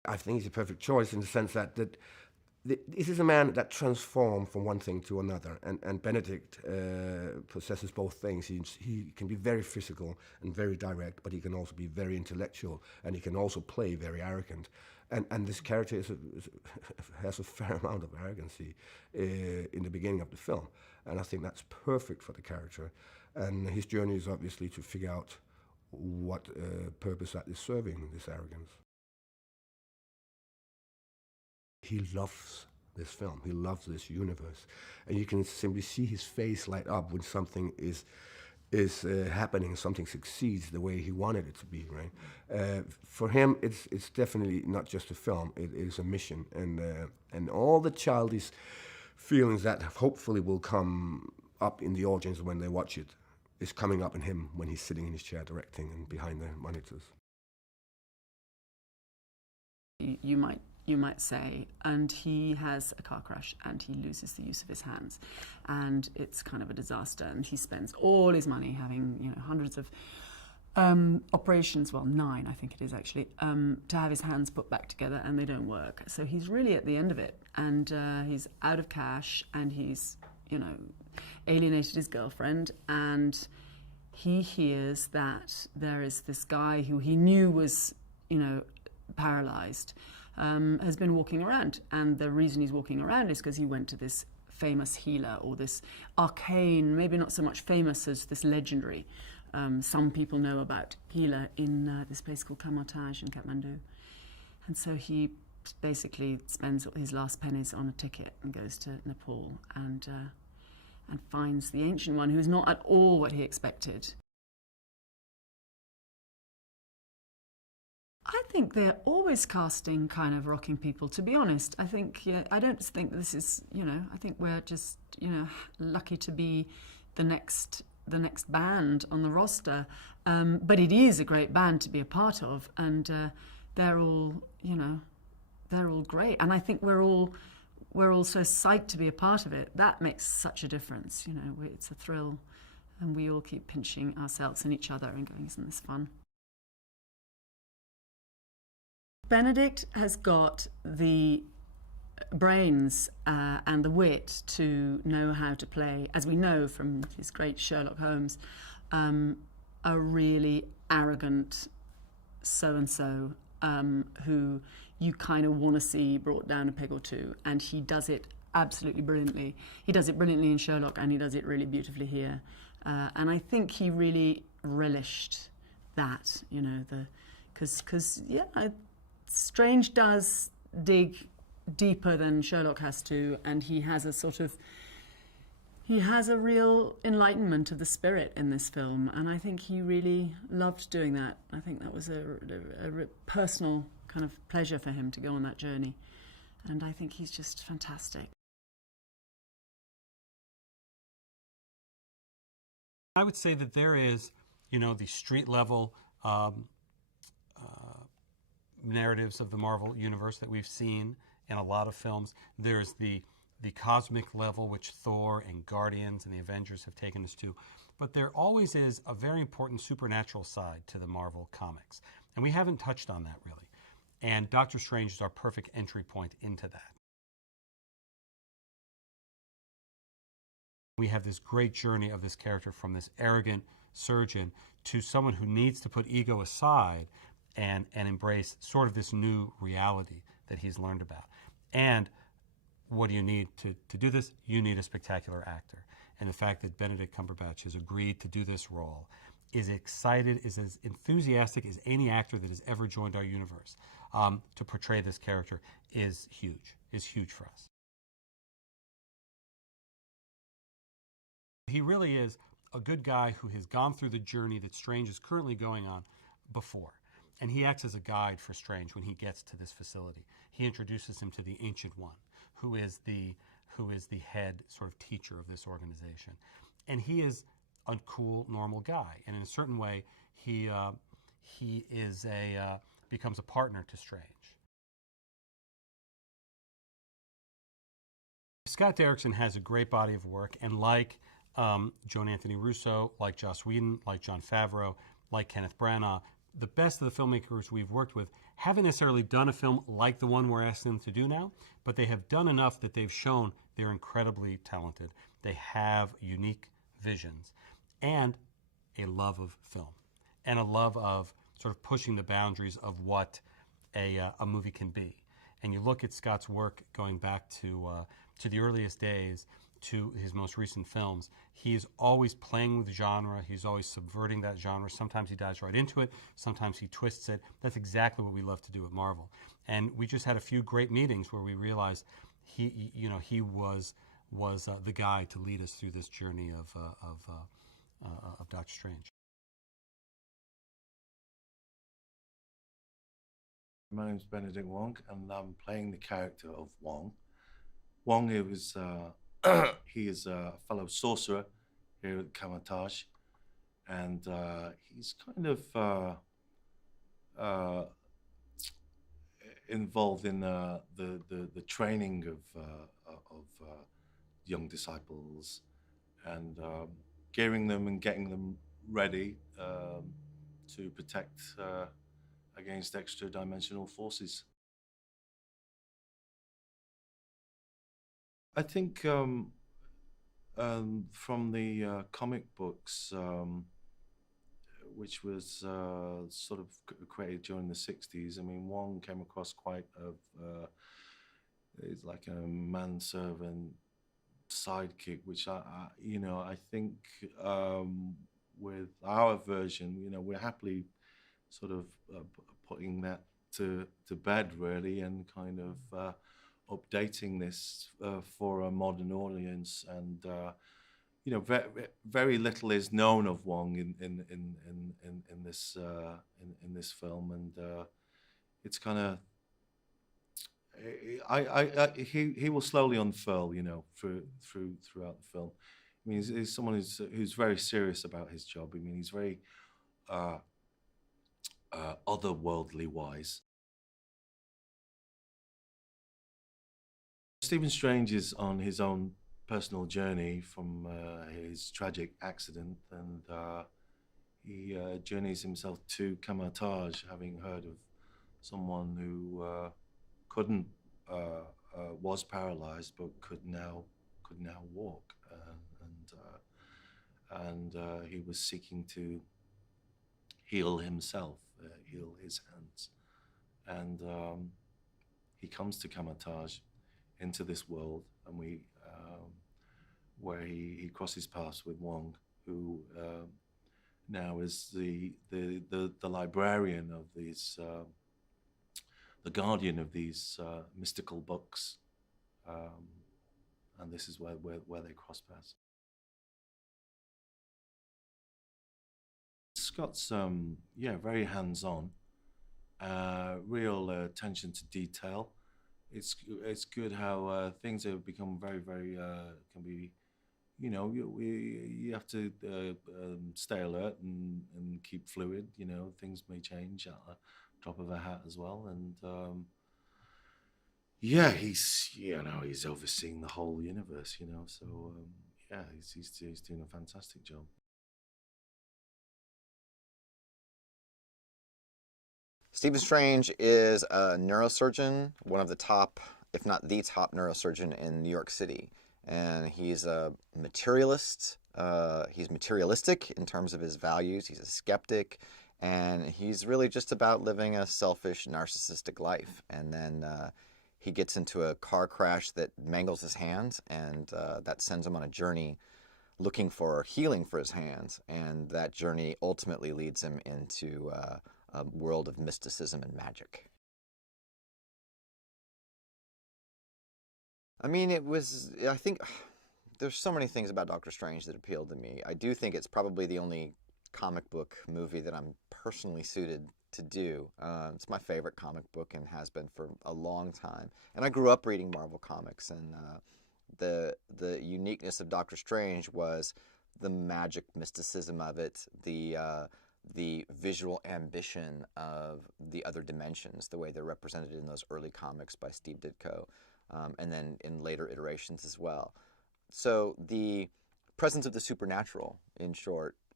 I think he's a perfect choice in the sense that this is a man that transformed from one thing to another, and Benedict possesses both things. He can be very physical and very direct, but he can also be very intellectual, and he can also play very arrogant. And this character has a fair amount of arrogancy in the beginning of the film, and I think that's perfect for the character. And his journey is obviously to figure out what purpose that is serving, this arrogance. He loves this film. He loves this universe, and you can simply see his face light up when something is happening, something succeeds the way he wanted it to be. Right? For him, it's definitely not just a film. It is a mission, and all the childish feelings that hopefully will come up in the audience when they watch it is coming up in him when he's sitting in his chair directing and behind the monitors. You might say, and he has a car crash and he loses the use of his hands, and it's kind of a disaster, and he spends all his money having hundreds of operations, well 9 I think it is actually, to have his hands put back together, and they don't work. So he's really at the end of it, and he's out of cash, and he's alienated his girlfriend, and he hears that there is this guy who he knew was paralyzed, has been walking around, and the reason he's walking around is because he went to this famous healer, or this arcane, maybe not so much famous as this legendary. Some people know about healer in this place called Kamartaj in Kathmandu. And so he basically spends his last pennies on a ticket and goes to Nepal and finds the Ancient One, who is not at all what he expected. I think they're always casting kind of rocking people, to be honest. I think, I don't think this is, I think we're just, lucky to be the next band on the roster. But it is a great band to be a part of, and they're all great. And I think we're all so psyched to be a part of it. That makes such a difference, it's a thrill. And we all keep pinching ourselves and each other and going, isn't this fun? Benedict has got the brains and the wit to know how to play, as we know from his great Sherlock Holmes, a really arrogant so-and-so who you kind of want to see brought down a peg or two, and he does it absolutely brilliantly. He does it brilliantly in Sherlock, and he does it really beautifully here. And I think he really relished that, because Strange does dig deeper than Sherlock has to, and he has a real enlightenment of the spirit in this film, and I think he really loved doing that. I think that was a personal kind of pleasure for him to go on that journey, and I think he's just fantastic. I would say that there is, the street level narratives of the Marvel universe that we've seen in a lot of films. There's the cosmic level, which Thor and Guardians and the Avengers have taken us to. But there always is a very important supernatural side to the Marvel comics. And we haven't touched on that really. And Doctor Strange is our perfect entry point into that. We have this great journey of this character from this arrogant surgeon to someone who needs to put ego aside and embrace sort of this new reality that he's learned about. And what do you need to do this? You need a spectacular actor. And the fact that Benedict Cumberbatch has agreed to do this role, is excited, is as enthusiastic as any actor that has ever joined our universe to portray this character is huge for us. He really is a good guy who has gone through the journey that Strange is currently going on before. And he acts as a guide for Strange when he gets to this facility. He introduces him to the Ancient One, who is the head sort of teacher of this organization. And he is a cool, normal guy. And in a certain way, he is becomes a partner to Strange. Scott Derrickson has a great body of work, and like Joan Anthony Russo, like Joss Whedon, like Jon Favreau, like Kenneth Branagh, the best of the filmmakers we've worked with haven't necessarily done a film like the one we're asking them to do now, but they have done enough that they've shown they're incredibly talented. They have unique visions and a love of film and a love of sort of pushing the boundaries of what a movie can be. And you look at Scott's work going back to the earliest days, to his most recent films, he's always playing with genre. He's always subverting that genre. Sometimes he dives right into it. Sometimes he twists it. That's exactly what we love to do at Marvel. And we just had a few great meetings where we realized he was the guy to lead us through this journey of Doctor Strange. My name's Benedict Wong, and I'm playing the character of Wong. Wong is he is a fellow sorcerer here at Kamar-Taj, and he's kind of involved in the training of young disciples and gearing them and getting them ready to protect against extra-dimensional forces. I think from the comic books, which was sort of created during the 60s, I mean, Wong came across quite it's like a manservant sidekick, which I think with our version, we're happily sort of putting that to bed, really, and kind of updating this for a modern audience. And very little is known of Wong in this film, and it's kind of he will slowly unfurl, throughout the film. I mean, he's someone who's very serious about his job. I mean, he's very otherworldly wise. Stephen Strange is on his own personal journey from his tragic accident, and he journeys himself to Kamar-Taj, having heard of someone who was paralyzed but could now walk, and he was seeking to heal himself, heal his hands, and he comes to Kamar-Taj, into this world, and where he crosses paths with Wong, who now is the librarian of these, the guardian of these mystical books, and this is where they cross paths. Scott's very hands-on, real attention to detail. It's good how things have become very can be, you have to stay alert and keep fluid. Things may change at the drop of a hat as well, and he's overseeing the whole universe. So he's doing a fantastic job. Stephen Strange is a neurosurgeon, one of the top, if not the top neurosurgeon in New York City. And he's a materialist. He's materialistic in terms of his values. He's a skeptic. And he's really just about living a selfish, narcissistic life. And then he gets into a car crash that mangles his hands, and that sends him on a journey looking for healing for his hands. And that journey ultimately leads him into a world of mysticism and magic. I mean, I think there's so many things about Doctor Strange that appealed to me. I do think it's probably the only comic book movie that I'm personally suited to do. It's my favorite comic book and has been for a long time. And I grew up reading Marvel Comics, and the uniqueness of Doctor Strange was the magic mysticism of it, the visual ambition of the other dimensions, the way they're represented in those early comics by Steve Ditko, and then in later iterations as well. So the presence of the supernatural, in short,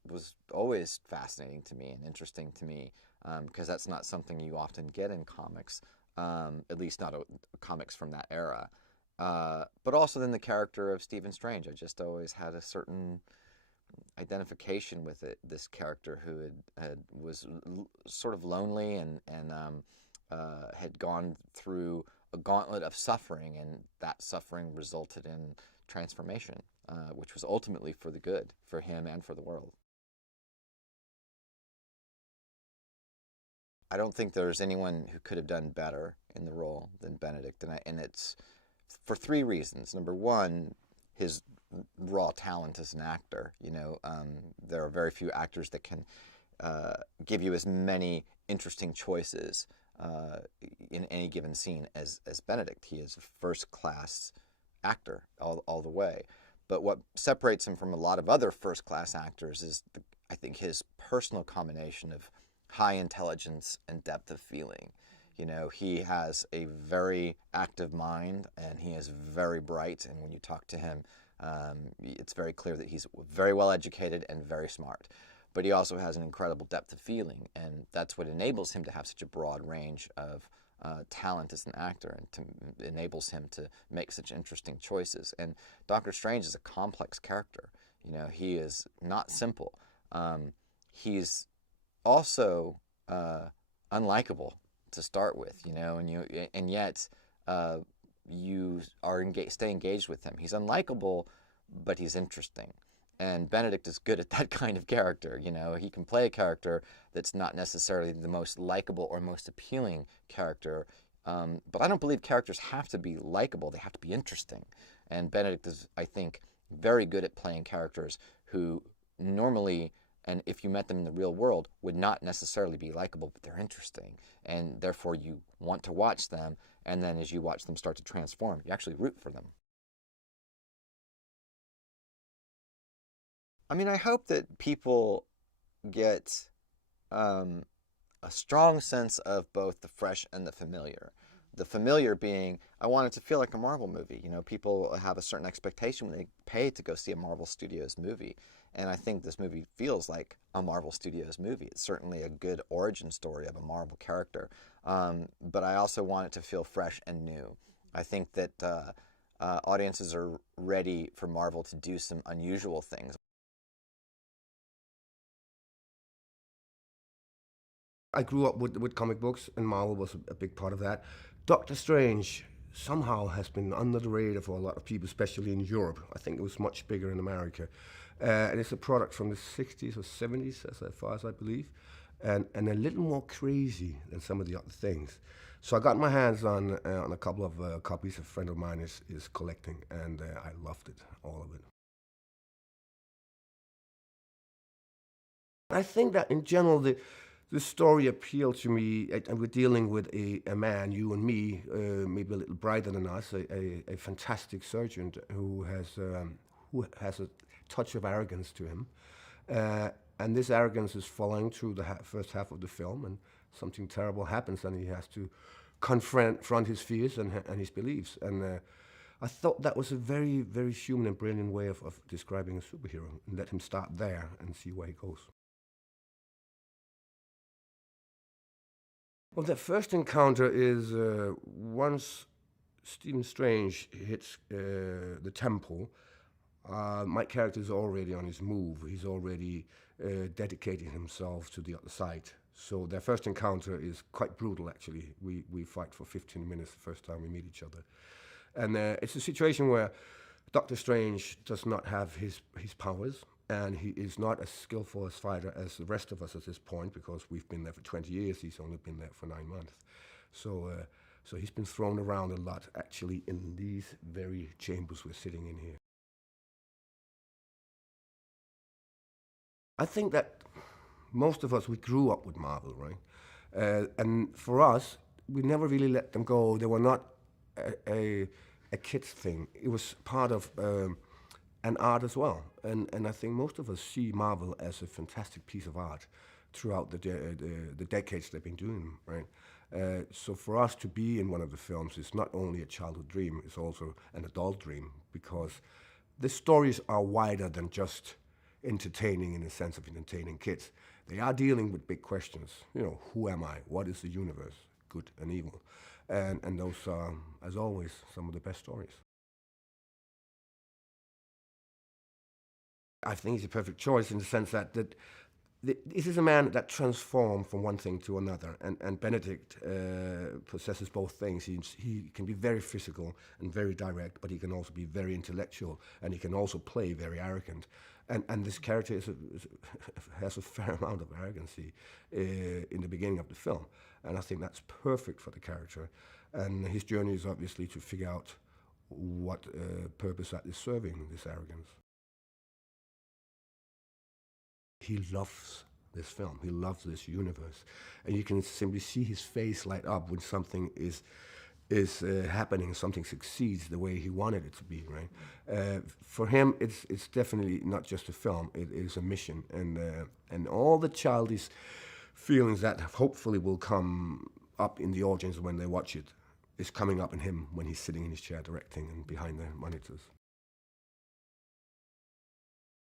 was always fascinating to me and interesting to me, because that's not something you often get in comics, at least not comics from that era. But also then the character of Stephen Strange. I just always had a certain identification with it. This character who was sort of lonely and had gone through a gauntlet of suffering, and that suffering resulted in transformation, which was ultimately for the good, for him and for the world. I don't think there's anyone who could have done better in the role than Benedict, and it's for three reasons. Number one, his raw talent as an actor. There are very few actors that can give you as many interesting choices in any given scene as Benedict. He is a first-class actor all the way. But what separates him from a lot of other first-class actors is, I think, his personal combination of high intelligence and depth of feeling. He has a very active mind, and he is very bright, and when you talk to him, it's very clear that he's very well educated and very smart. But he also has an incredible depth of feeling, and that's what enables him to have such a broad range of talent as an actor, and enables him to make such interesting choices. And Doctor Strange is a complex character. He is not simple. He's also unlikable to start with, and yet you stay engaged with him. He's unlikable, but he's interesting. And Benedict is good at that kind of character. He can play a character that's not necessarily the most likable or most appealing character. But I don't believe characters have to be likable. They have to be interesting. And Benedict is, I think, very good at playing characters who normally, and if you met them in the real world, would not necessarily be likable, but they're interesting. And therefore you want to watch them. And then as you watch them start to transform, you actually root for them. I hope that people get a strong sense of both the fresh and the familiar. The familiar being, I want it to feel like a Marvel movie. People have a certain expectation when they pay to go see a Marvel Studios movie. And I think this movie feels like a Marvel Studios movie. It's certainly a good origin story of a Marvel character. But I also want it to feel fresh and new. I think that audiences are ready for Marvel to do some unusual things. I grew up with comic books, and Marvel was a big part of that. Doctor Strange somehow has been under the radar for a lot of people, especially in Europe. I think it was much bigger in America. And it's a product from the 60s or 70s, as far as I believe, and a little more crazy than some of the other things. So I got my hands on a couple of copies a friend of mine is collecting, and I loved it, all of it. I think that in general, the story appealed to me, and we're dealing with a man, you and me, maybe a little brighter than us, a fantastic surgeon who has a touch of arrogance to him. And this arrogance is following through the first half of the film, and something terrible happens, and he has to confront his fears and his beliefs. And I thought that was a very, very human and brilliant way of describing a superhero, and let him start there and see where he goes. Well, that first encounter is once Stephen Strange hits the temple, my character is already on his move. He's already dedicating himself to the other side. So their first encounter is quite brutal, actually. We fight for 15 minutes the first time we meet each other. And it's a situation where Doctor Strange does not have his powers, and he is not as skillful a fighter as the rest of us at this point, because we've been there for 20 years. He's only been there for 9 months. So he's been thrown around a lot, actually, in these very chambers we're sitting in here. I think that most of us, we grew up with Marvel, right? And for us, we never really let them go. They were not a kid's thing. It was part of an art as well. And I think most of us see Marvel as a fantastic piece of art throughout the decades they've been doing, right? So for us to be in one of the films is not only a childhood dream, it's also an adult dream, because the stories are wider than just entertaining in the sense of entertaining kids. They are dealing with big questions. You know, who am I? What is the universe? Good and evil. And those are, as always, some of the best stories. I think he's a perfect choice in the sense that this is a man that transformed from one thing to another, and Benedict possesses both things. He can be very physical and very direct, but he can also be very intellectual, and he can also play very arrogant. And this character has a fair amount of arrogancy in the beginning of the film, and I think that's perfect for the character. And his journey is obviously to figure out what purpose that is serving, this arrogance. He loves this film. He loves this universe, and you can simply see his face light up when something is happening, something succeeds the way he wanted it to be. Right? For him, it's definitely not just a film. It is a mission, and all the childish feelings that hopefully will come up in the audience when they watch it is coming up in him when he's sitting in his chair directing and behind the monitors.